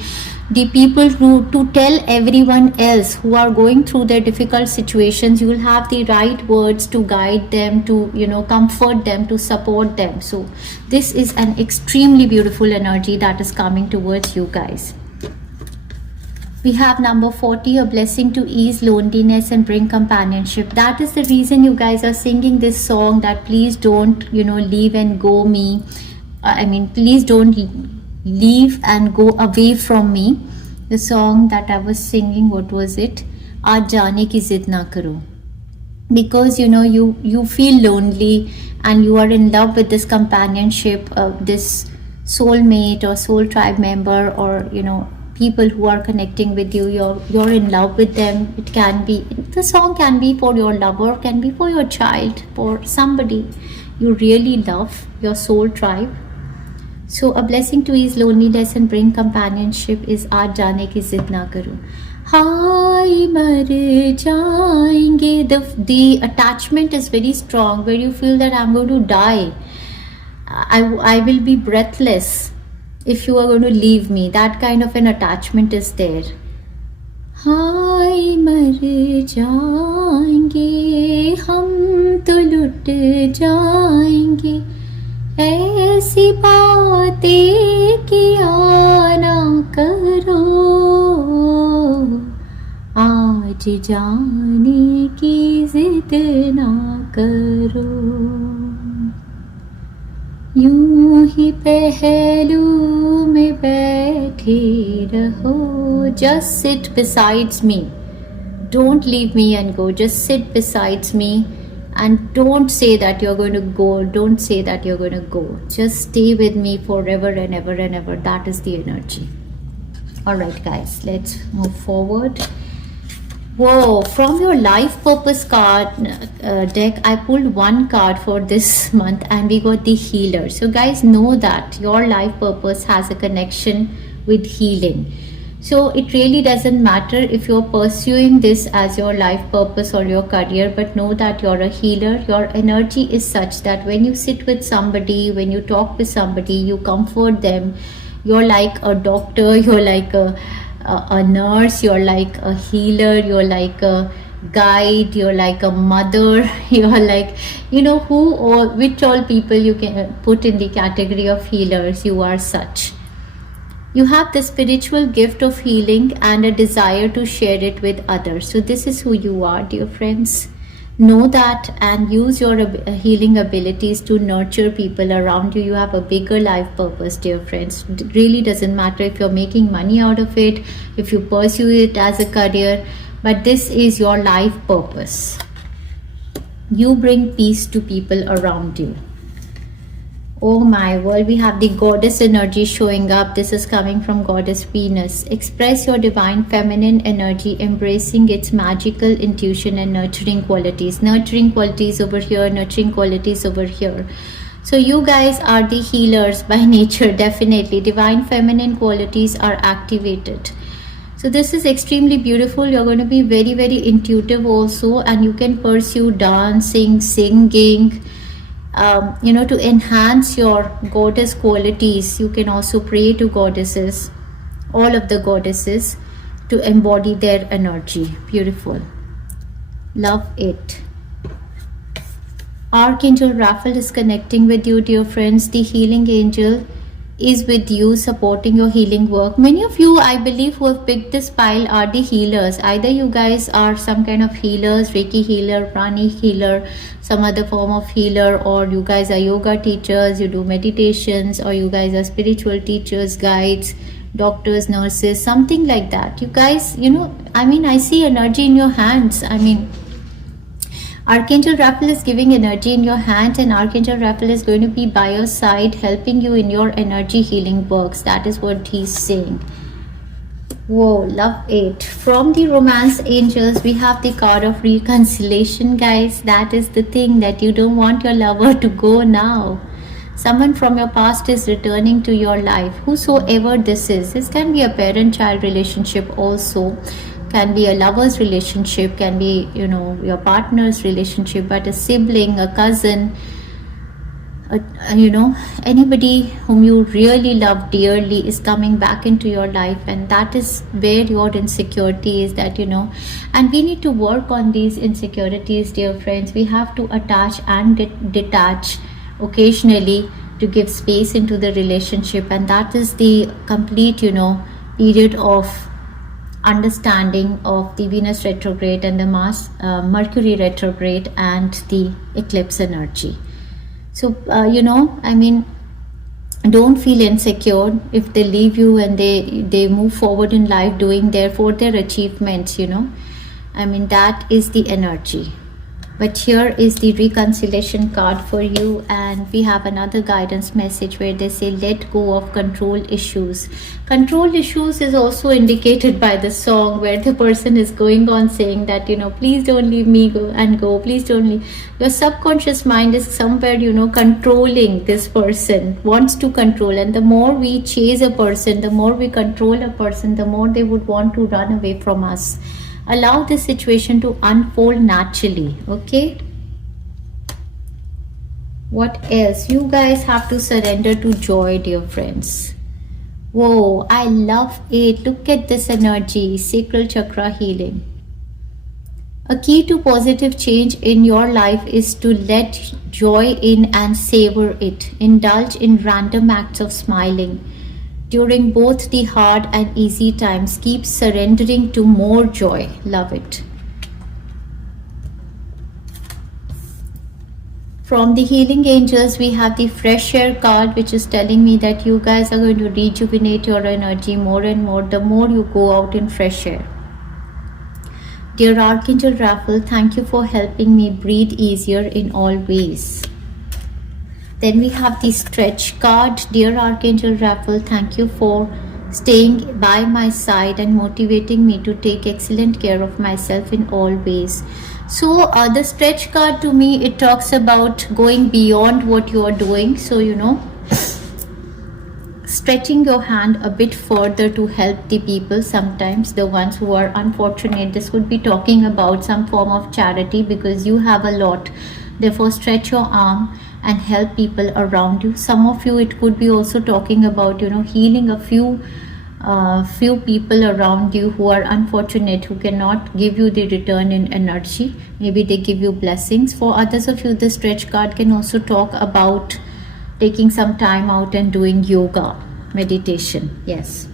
people who to tell everyone else who are going through their difficult situations. You will have the right words to guide them, to, you know, comfort them, to support them. So this is an extremely beautiful energy that is coming towards you guys. We have number 40, a blessing to ease loneliness and bring companionship. That is the reason you guys are singing this song, that please don't, you know, leave and go me. Please don't leave and go away from me. The song that I was singing, what was it? Aaj jaane ki zid na karo. Because, you know, you feel lonely and you are in love with this companionship, this soulmate or soul tribe member, or, you know, people who are connecting with you, you're in love with them. It can be, the song can be for your lover, can be for your child, for somebody you really love, your soul tribe. So a blessing to ease loneliness and bring companionship is aaj jaane ki zid na karo. Hi mar jayenge. The attachment is very strong, where you feel that I'm going to die, I will be breathless if you are going to leave me. That kind of an attachment is there. Hi mar jayenge, hum to lut jayenge, ऐसी बातें किया ना करो, आज जाने की जिद ना करो, यूं ही पहलू में बैठे रहो. Just sit besides me. Don't leave me and go. Just sit besides me. And don't say that you're going to go. Don't say that you're going to go. Just stay with me forever and ever and ever. That is the energy. Alright guys, let's move forward. Whoa, from your life purpose card deck, I pulled one card for this month and we got the healer. So guys, know that your life purpose has a connection with healing. So it really doesn't matter if you're pursuing this as your life purpose or your career, but know that you're a healer. Your energy is such that when you sit with somebody, when you talk with somebody, you comfort them. You're like a doctor, you're like a nurse, you're like a healer, you're like a guide, you're like a mother, you're like, you know, who or which all people you can put in the category of healers. You are such. You have the spiritual gift of healing and a desire to share it with others. So this is who you are, dear friends. Know that and use your healing abilities to nurture people around you. You have a bigger life purpose, dear friends. It really doesn't matter if you're making money out of it, if you pursue it as a career, but this is your life purpose. You bring peace to people around you. Oh my, well, we have the goddess energy showing up. This is coming from goddess Venus. Express your divine feminine energy, embracing its magical intuition and nurturing qualities. Nurturing qualities over here, nurturing qualities over here. So you guys are the healers by nature, definitely. Divine feminine qualities are activated. So this is extremely beautiful. You're going to be very, very intuitive also, and you can pursue dancing, singing, to enhance your goddess qualities. You can also pray to goddesses, all of the goddesses, to embody their energy. Beautiful. Love it. Archangel Raphael is connecting with you, dear friends. The healing angel is with you, supporting your healing work. Many of you, I believe, who have picked this pile are the healers. Either you guys are some kind of healers, Reiki healer, Prani healer, some other form of healer, or you guys are yoga teachers, you do meditations, or you guys are spiritual teachers, guides, doctors, nurses, something like that. You guys, I see energy in your hands. Archangel Raphael is giving energy in your hand, and Archangel Raphael is going to be by your side, helping you in your energy healing works. That is what he's saying. Whoa, love it. From the romance angels, we have the card of reconciliation, guys. That is the thing, that you don't want your lover to go now. Someone from your past is returning to your life, whosoever this is. This can be a parent-child relationship also, can be a lover's relationship, can be, your partner's relationship, but a sibling, a cousin, anybody whom you really love dearly is coming back into your life, and that is where your insecurity is, and we need to work on these insecurities, dear friends. We have to attach and detach occasionally to give space into the relationship, and that is the complete period of understanding of the Venus retrograde and the Mercury retrograde and the eclipse energy. So don't feel insecure if they leave you and they move forward in life doing their achievements. That is the energy. But here is the reconciliation card for you, and we have another guidance message where they say let go of control issues. Control issues is also indicated by the song, where the person is going on saying that, please don't leave me go, please don't leave. Your subconscious mind is somewhere, controlling this person, wants to control, and the more we chase a person, the more we control a person, the more they would want to run away from us. Allow this situation to unfold naturally, okay? What else? You guys have to surrender to joy, dear friends. Whoa, I love it. Look at this energy. Sacral chakra healing. A key to positive change in your life is to let joy in and savor it. Indulge in random acts of smiling. During both the hard and easy times, keep surrendering to more joy. Love it. From the healing angels, we have the fresh air card, which is telling me that you guys are going to rejuvenate your energy more and more the more you go out in fresh air. Dear Archangel Raphael, thank you for helping me breathe easier in all ways. Then we have the stretch card. Dear Archangel Raphael, thank you for staying by my side and motivating me to take excellent care of myself in all ways. So the stretch card, to me, it talks about going beyond what you are doing. So, stretching your hand a bit further to help the people, sometimes the ones who are unfortunate. This could be talking about some form of charity, because you have a lot. Therefore, stretch your arm and help people around you. Some of you, it could be also talking about, healing a few people around you who are unfortunate, who cannot give you the return in energy. Maybe they give you blessings. For others of you, the stretch card can also talk about taking some time out and doing yoga, meditation. Yes.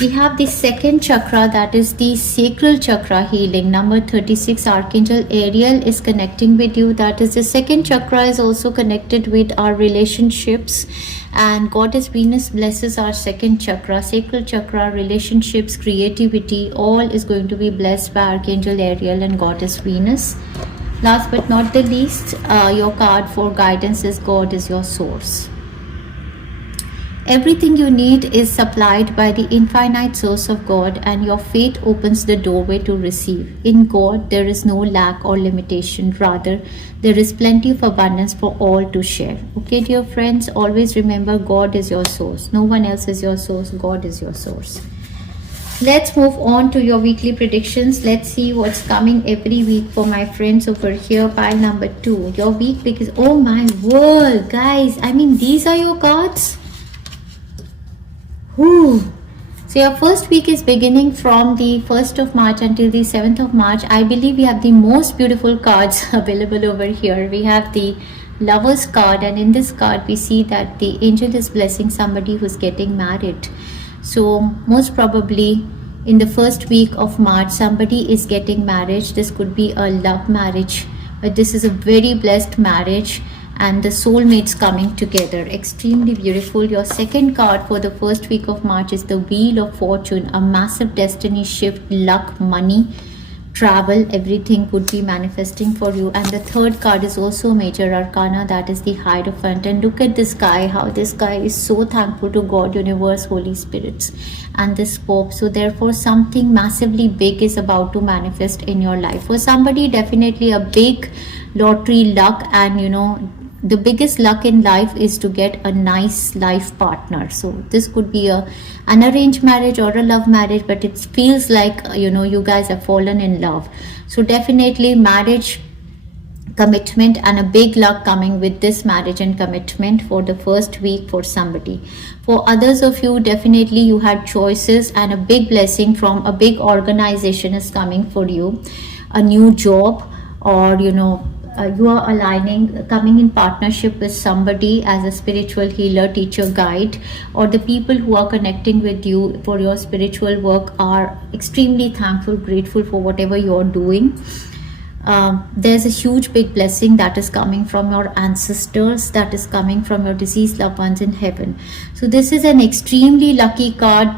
We have the second chakra, that is the sacral chakra healing. Number 36, Archangel Ariel is connecting with you. That is, the second chakra is also connected with our relationships, and Goddess Venus blesses our second chakra, sacral chakra, relationships, creativity, all is going to be blessed by Archangel Ariel and Goddess Venus. Last but not the least, your card for guidance is God is your source. Everything you need is supplied by the infinite source of God, and your faith opens the doorway to receive. In God, there is no lack or limitation. Rather, there is plenty of abundance for all to share. Okay, dear friends, always remember God is your source. No one else is your source. God is your source. Let's move on to your weekly predictions. Let's see what's coming every week for my friends over here. Pile number 2. Your week, because oh my word, guys. I mean, these are your cards. Whew. So your first week is beginning from the 1st of March until the 7th of March. I believe we have the most beautiful cards available over here. We have the Lovers card, and in this card we see that the angel is blessing somebody who's getting married. So most probably in the first week of March somebody is getting married. This could be a love marriage, but this is a very blessed marriage, and the soulmates coming together. Extremely beautiful. Your second card for the first week of March is the Wheel of Fortune, a massive destiny shift, luck, money, travel, everything could be manifesting for you. And the third card is also major arcana, that is the Hierophant. And look at this guy, how this guy is so thankful to God, universe, Holy Spirits and this Pope. So therefore something massively big is about to manifest in your life. For somebody, definitely a big lottery luck, and the biggest luck in life is to get a nice life partner. So this could be an arranged marriage or a love marriage, but it feels like you guys have fallen in love. So definitely marriage, commitment, and a big luck coming with this marriage and commitment for the first week for somebody. For others of you, definitely you had choices, and a big blessing from a big organization is coming for you. A new job, or you are aligning, coming in partnership with somebody as a spiritual healer, teacher, guide, or the people who are connecting with you for your spiritual work are extremely thankful, grateful for whatever you're doing. There's a huge big blessing that is coming from your ancestors, that is coming from your deceased loved ones in heaven. So this is an extremely lucky card.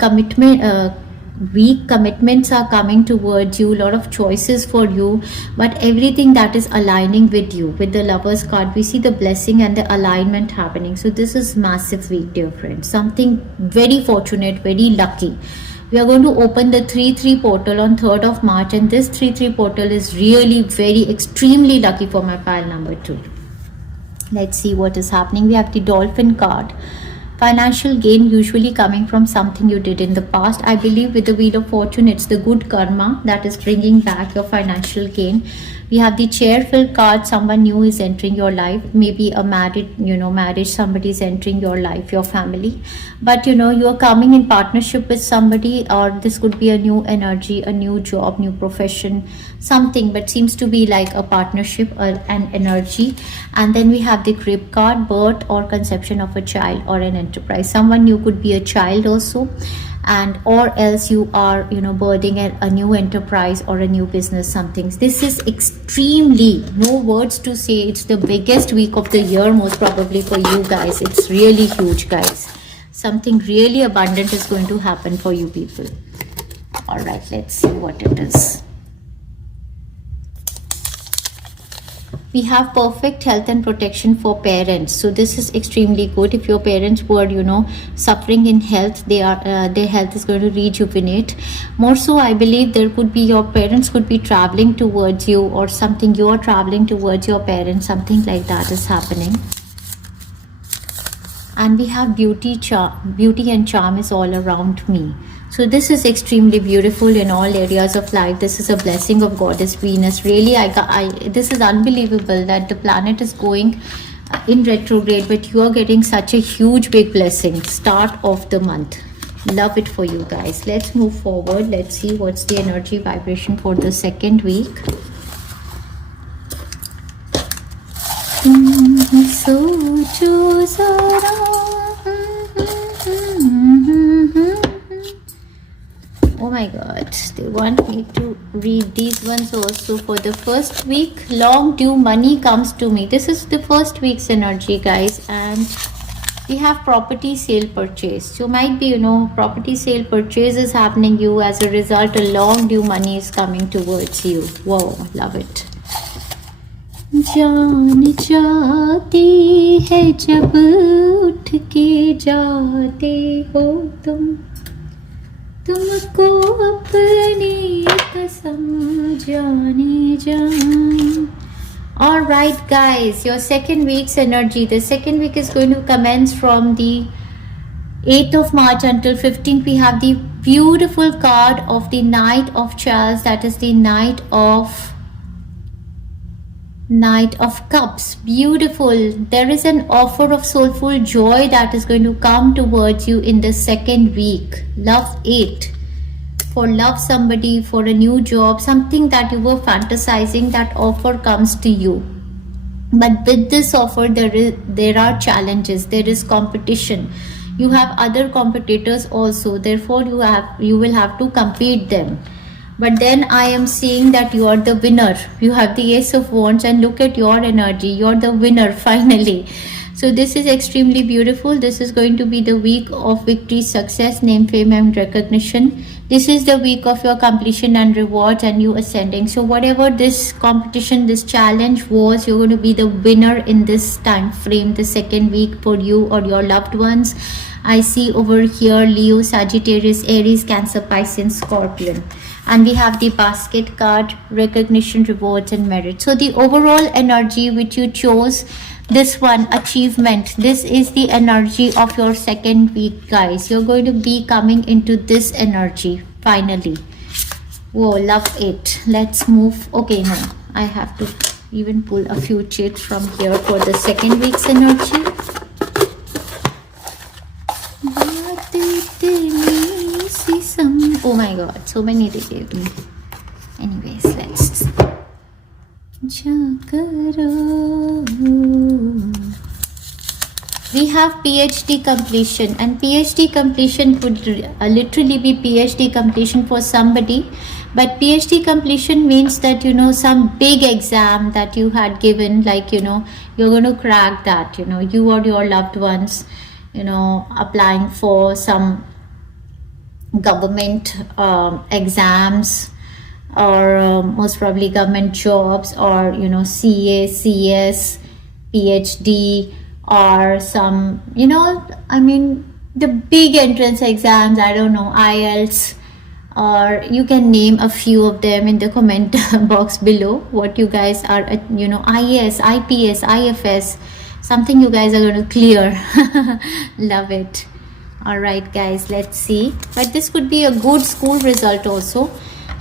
Weak commitments are coming towards you, a lot of choices for you, but everything that is aligning with you. With the Lovers card, we see the blessing and the alignment happening. So this is massive week, dear friends. Something very fortunate, very lucky. We are going to open the 3-3 portal on 3rd of March, and this 3-3 portal is really very extremely lucky for my pile number 2. Let's see what is happening. We have the Dolphin card. Financial gain usually coming from something you did in the past. I believe with the Wheel of Fortune, it's the good karma that is bringing back your financial gain. We have the Chair-filled card. Someone new is entering your life. Maybe a marriage, somebody is entering your life, your family. But you are coming in partnership with somebody, or this could be a new energy, a new job, new profession, something, but seems to be like a partnership an energy. And then we have the Crib card, birth or conception of a child or an enterprise. Someone new could be a child also, and or else you are birthing a new enterprise or a new business, something. This is extremely, no words to say, it's the biggest week of the year most probably for you guys. It's really huge, guys. Something really abundant is going to happen for you people. All right, let's see what it is. We have perfect health and protection for parents. So this is extremely good. If your parents were suffering in health, their health is going to rejuvenate. More so, I believe there could be, your parents could be traveling towards you, or something, you are traveling towards your parents, something like that is happening. And we have beauty and charm is all around me. So this is extremely beautiful in all areas of life. This is a blessing of Goddess Venus. Really, this is unbelievable that the planet is going in retrograde, but you are getting such a huge big blessing. Start of the month. Love it for you guys. Let's move forward. Let's see what's the energy vibration for the second week. So choose oh my god, they want me to read these ones also. For the first week, long due money comes to me. This is the first week's energy, guys. And we have property sale purchase. So might be property sale purchase is happening you. As a result, a long due money is coming towards you. Whoa, love it. जान जाती है जब उठ के जाते हो तुमको अपनी कसम जाने जान. All right, guys, your second week's energy. The second week is going to commence from the 8th of March until 15th. We have the beautiful card of the Knight of Chalice, that is the Knight of Cups. Beautiful. There is an offer of soulful joy that is going to come towards you in the second week. Love 8. For love somebody, for a new job, something that you were fantasizing, that offer comes to you. But with this offer, there are challenges, there is competition. You have other competitors also, therefore you will have to compete them. But then I am seeing that you are the winner. You have the Ace of Wands, and look at your energy. You're the winner finally. So this is extremely beautiful. This is going to be the week of victory, success, name, fame, and recognition. This is the week of your completion and rewards and you ascending. So whatever this competition, this challenge was, you're going to be the winner in this time frame, the second week for you or your loved ones. I see over here Leo, Sagittarius, Aries, Cancer, Pisces, Scorpion. And we have the basket card, recognition, rewards, and merit. So the overall energy which you chose, this one, achievement, this is the energy of your second week, guys. You're going to be coming into this energy finally. Whoa, love it. Let's move. Okay, no, I have to even pull a few shades from here for the second week's energy. Oh my god, so many they gave me. Anyways, let's we have PhD completion, and PhD completion would literally be PhD completion for somebody. But PhD completion means that, you know, some big exam that you had given, like, you know, you're going to crack that, you know, you or your loved ones, you know, applying for some government exams, or most probably government jobs, or, you know, CA, CS, PhD, or some, you know, I mean the big entrance exams, I don't know, IELTS, or you can name a few of them in the comment box below, what you guys are, you know, IAS, IPS, IFS, something you guys are going to clear. Love it. All right, guys, let's see. But this could be a good school result also.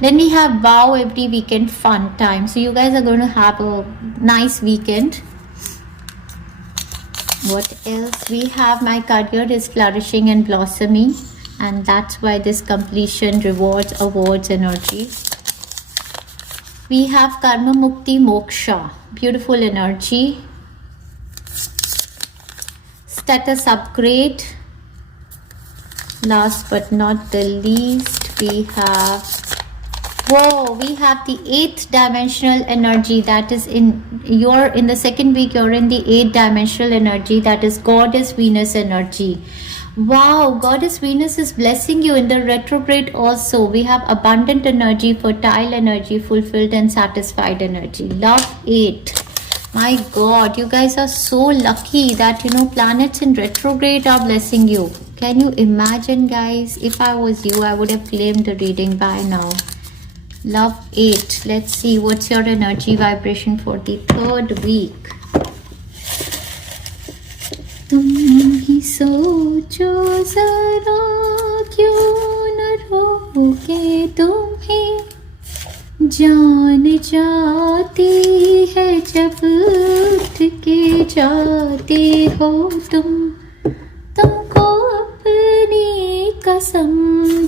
Then we have wow, every weekend fun time. So you guys are going to have a nice weekend. What else? We have my career is flourishing and blossoming, and that's why this completion, rewards, awards energy. We have karma mukti moksha, beautiful energy. Status upgrade. Last but not the least, we have, whoa, we have the 8th dimensional energy, that is you're in the second week, you're in the 8th dimensional energy, that is Goddess Venus energy. Wow, Goddess Venus is blessing you in the retrograde also. We have abundant energy, fertile energy, fulfilled and satisfied energy. Love 8. My god, you guys are so lucky that, you know, planets in retrograde are blessing you. Can you imagine, guys? If I was you, I would have claimed the reading by now. Love 8. Let's see what's your energy vibration for the third week. तुम ही सोचो जरा क्यों न रोके तुम्हें, जान जाती है जब उठ के जाते हो तुमको अपनी कसम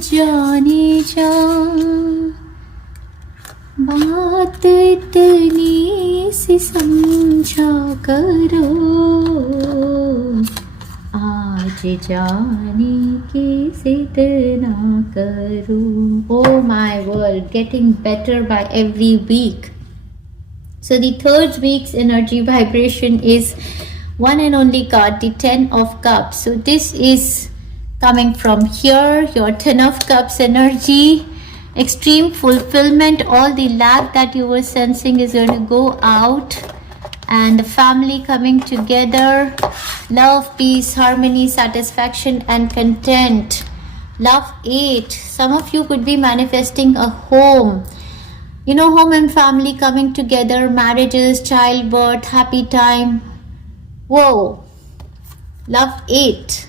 जाने जा, बात इतनी सी समझा करो, आज जाने की जिद ना करूं. Oh my world, getting better by every week. So the third week's energy vibration is one and only card, the 10 of Cups. So this is coming from here, your 10 of Cups energy. Extreme fulfillment, all the lack that you were sensing is going to go out. and the family coming together, love, peace, harmony, satisfaction and content. Love 8, some of you could be manifesting a home, home and family coming together, marriages, childbirth, happy time. Whoa, love 8.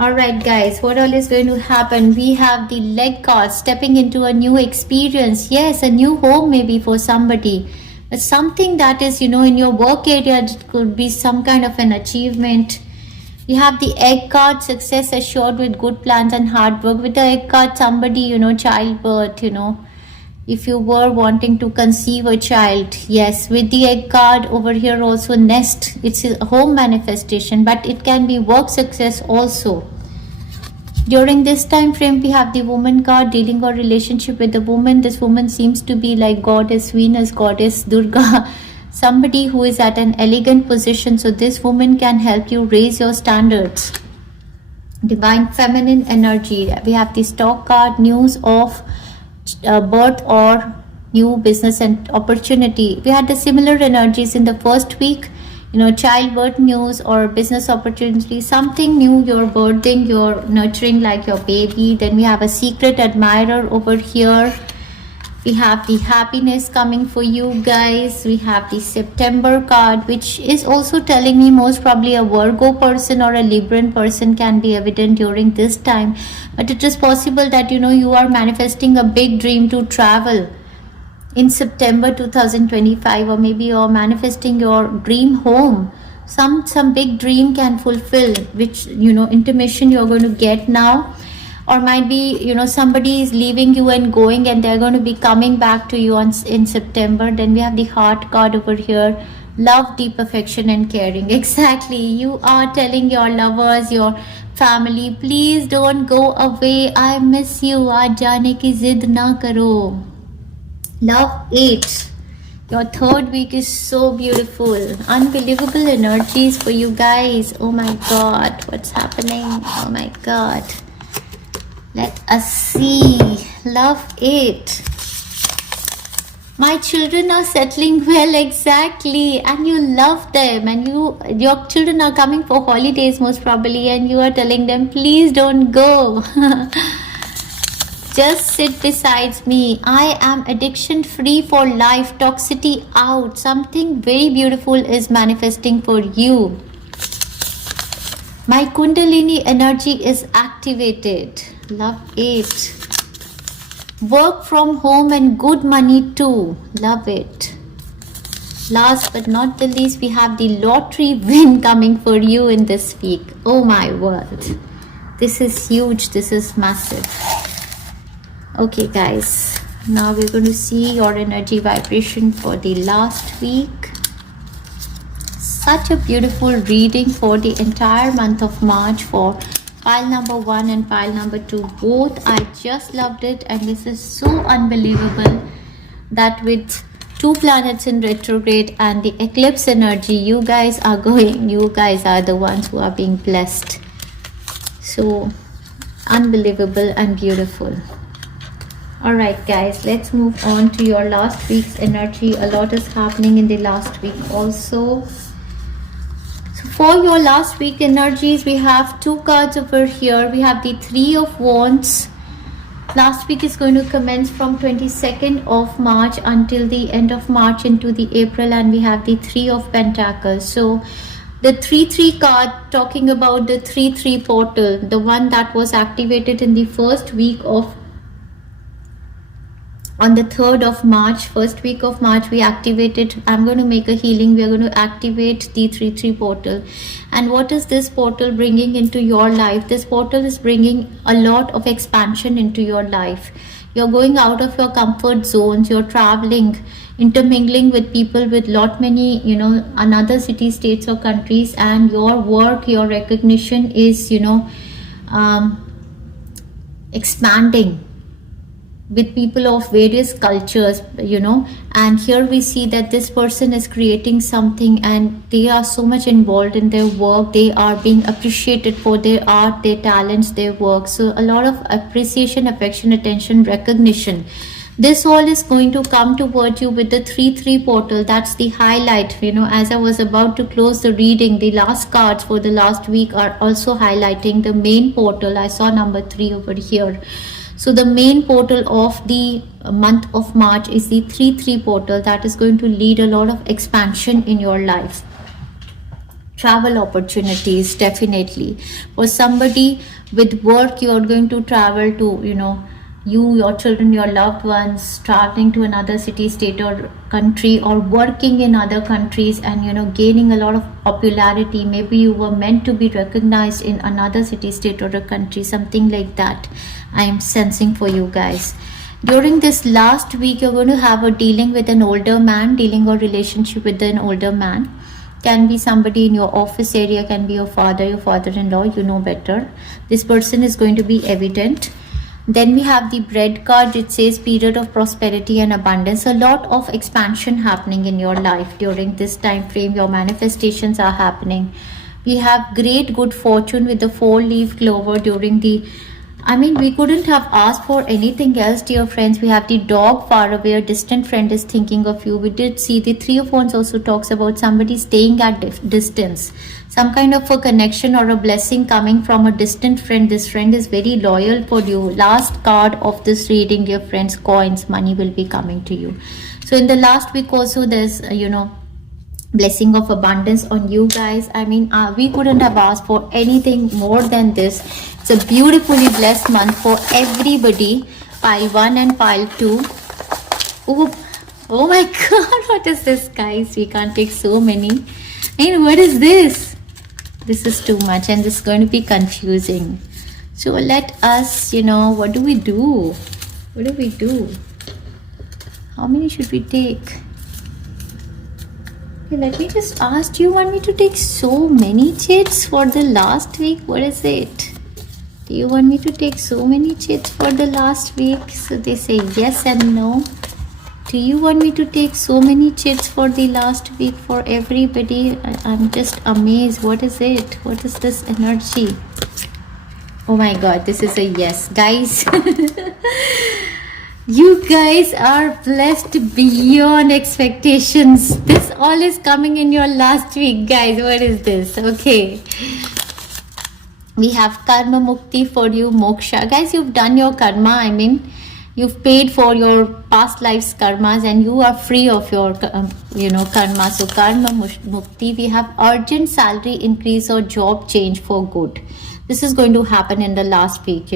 Alright guys, what all is going to happen? We have the leg card, stepping into a new experience. Yes, a new home maybe for somebody. But something that is, in your work area, it could be some kind of an achievement. We have the egg card, success assured with good plans and hard work. With the egg card, somebody, childbirth, if you were wanting to conceive a child. Yes, with the egg card over here also nest, it's a home manifestation, but it can be work success also. During this time frame, we have the woman card, dealing or relationship with the woman. This woman seems to be like goddess Venus, goddess Durga, somebody who is at an elegant position. So this woman can help you raise your standards. Divine feminine energy. We have the stock card, news of birth or new business and opportunity. We had the similar energies in the first week, childbirth news or business opportunity, something new you're birthing, you're nurturing like your baby. Then we have a secret admirer over here. We have the happiness coming for you guys. We have the September card, which is also telling me most probably a Virgo person or a Libran person can be evident during this time. But it is possible that you are manifesting a big dream to travel in September 2025, or maybe you're manifesting your dream home. Some big dream can fulfill, which intimation you're going to get now. Or might be somebody is leaving you and going, and they're going to be coming back to you in September. Then we have the heart card over here, love, deep affection and caring. Exactly, you are telling your lovers, your family, please don't go away, I miss you, aaj jaane ki zid na karo. Love 8, your third week is so beautiful, unbelievable energies for you guys. Oh my god, what's happening? Oh my god. Let us see. Love 8. My children are settling well. Exactly. And you love them, and your children are coming for holidays most probably, and you are telling them, please don't go. Just sit beside me. I am addiction free for life. Toxicity out. Something very beautiful is manifesting for you. My Kundalini energy is activated. Love 8. Work from home and good money too. Love it. Last but not the least, we have the lottery win coming for you in this week. Oh my word. This is huge. This is massive. Okay guys, now we're going to see your energy vibration for the last week. Such a beautiful reading for the entire month of March for pile number 1 and pile number 2 both. I just loved it, and this is so unbelievable that with 2 planets in retrograde and the eclipse energy, you guys are the ones who are being blessed. So unbelievable and beautiful. Alright guys, let's move on to your last week's energy. A lot is happening in the last week also. For your last week energies, we have 2 cards over here. We have the 3 of Wands. Last week is going to commence from 22nd of March until the end of March into the April, and we have the 3 of Pentacles. So the 3-3 card talking about the 3-3 portal, the one that was activated in the first week of on the 3rd of March, first week of March, we activated. I'm going to make a healing. We are going to activate the 3-3 portal. And what is this portal bringing into your life? This portal is bringing a lot of expansion into your life. You're going out of your comfort zones. You're traveling, intermingling with people with many, another cities, states or countries, and your work, your recognition is, expanding with people of various cultures, and here we see that this person is creating something, and they are so much involved in their work. They are being appreciated for their art, their talents, their work. So a lot of appreciation, affection, attention, recognition. This all is going to come towards you with the 3-3 portal. That's the highlight. As I was about to close the reading, the last cards for the last week are also highlighting the main portal. I saw number 3 over here. So the main portal of the month of March is the 3-3 portal. That is going to lead a lot of expansion in your life. Travel opportunities, definitely. For somebody with work, you are going to travel to, you, your children, your loved ones, traveling to another city, state or country, or working in other countries and gaining a lot of popularity. Maybe you were meant to be recognized in another city, state or a country, something like that. I am sensing for you guys. During this last week, you're going to have a dealing with an older man, dealing or relationship with an older man. Can be somebody in your office area, can be your father, your father-in-law, you know better. This person is going to be evident. Then we have the bread card. It says period of prosperity and abundance. A lot of expansion happening in your life during this time frame. Your manifestations are happening. We have great good fortune with the 4-leaf clover during the we couldn't have asked for anything else, dear friends. We have the dog far away, a distant friend is thinking of you. We did see the 3 of Wands also talks about somebody staying at distance. Some kind of a connection or a blessing coming from a distant friend. This friend is very loyal for you. Last card of this reading, dear friends, coins, money will be coming to you. So in the last week also, there's, blessing of abundance on you guys. We couldn't have asked for anything more than this. It's a beautifully blessed month for everybody. Pile 1 and pile 2. Oh my god, what is this, guys? We can't take so many. What is this? This is too much and this is going to be confusing. So let us, what do we do? What do we do? How many should we take? Let me just ask, do you want me to take so many chits for the last week? What is it? Do you want me to take so many chits for the last week? So they say yes and no. Do you want me to take so many chits for the last week for everybody? I'm just amazed. What is it? What is this energy? Oh my god, this is a yes. Guys, you guys are blessed beyond expectations. This all is coming in your last week, guys. What is this? Okay. We have karma mukti for you, moksha. Guys, you've done your karma. You've paid for your past lives karmas and you are free of your, karma. So karma mukti. We have urgent salary increase or job change for good. This is going to happen in the last week,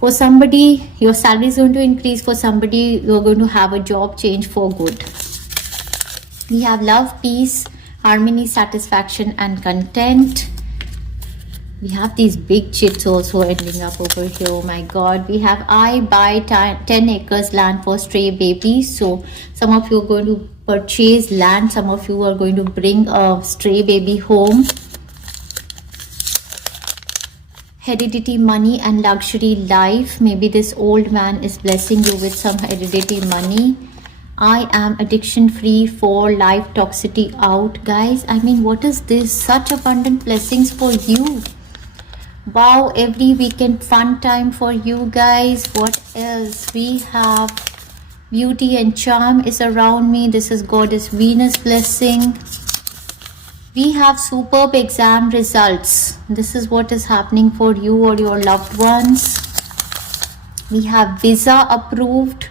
For somebody, your salary is going to increase. For somebody, you're going to have a job change for good. We have love, peace, harmony, satisfaction, and content. We have these big chits also ending up over here. Oh my god. We have I buy 10 acres land for stray babies. So some of you are going to purchase land. Some of you are going to bring a stray baby home. Heredity, money and luxury life. Maybe this old man is blessing you with some heredity money. I am addiction free for life, toxicity out. Guys, what is this? Such abundant blessings for you. Wow, every weekend fun time for you guys. What else? We have beauty and charm is around me. This is Goddess Venus blessing. We have superb exam results. This is what is happening for you or your loved ones. We have visa approved.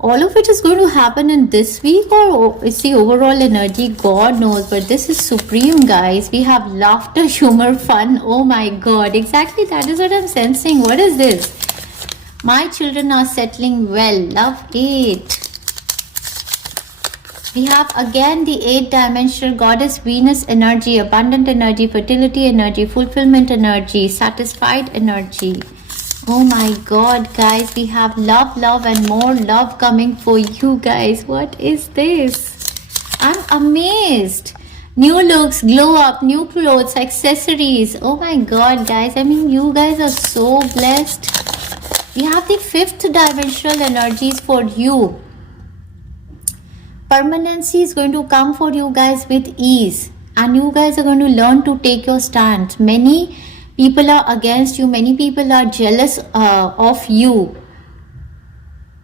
All of it is going to happen in this week, or it's the overall energy, God knows, but this is supreme, guys. We have laughter, humor, fun. Oh my god, exactly, that is what I'm sensing. What is this? My children are settling well. Love 8. We have again the 8-dimensional Goddess Venus energy, abundant energy, fertility energy, fulfillment energy, satisfied energy. Oh my god, guys, we have love, love and more love coming for you guys. What is this? I'm amazed. New looks, glow up, new clothes, accessories. Oh my god, guys, you guys are so blessed. We have the 5th dimensional energies for you. Permanency is going to come for you guys with ease, and you guys are going to learn to take your stand. Many people are against you. Many people are jealous of you.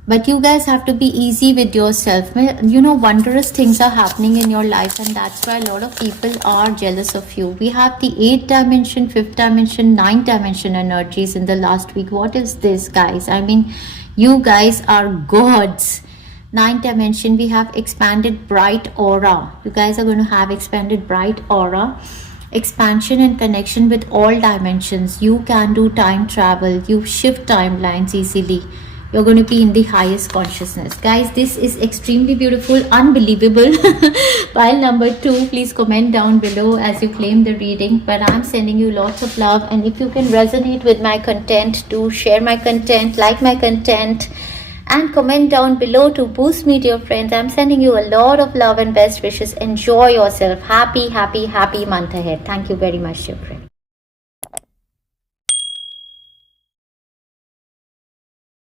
But you guys have to be easy with yourself. You know, wondrous things are happening in your life, and that's why a lot of people are jealous of you. We have the 8th dimension, 5th dimension, 9th dimension energies in the last week. What is this, guys? I mean, you guys are gods. 9th dimension, we have expanded bright aura. You guys are going to have expanded bright aura, expansion and connection with all dimensions. You can do time travel. You shift timelines easily. You're going to be in the highest consciousness. Guys, this is extremely beautiful, unbelievable. Pile number 2, please comment down below as you claim the reading. But I'm sending you lots of love. And if you can resonate with my content, do share my content, like my content, and comment down below to boost me to your friends. I'm sending you a lot of love and best wishes. Enjoy yourself. Happy, happy, happy month ahead. Thank you very much, dear friend.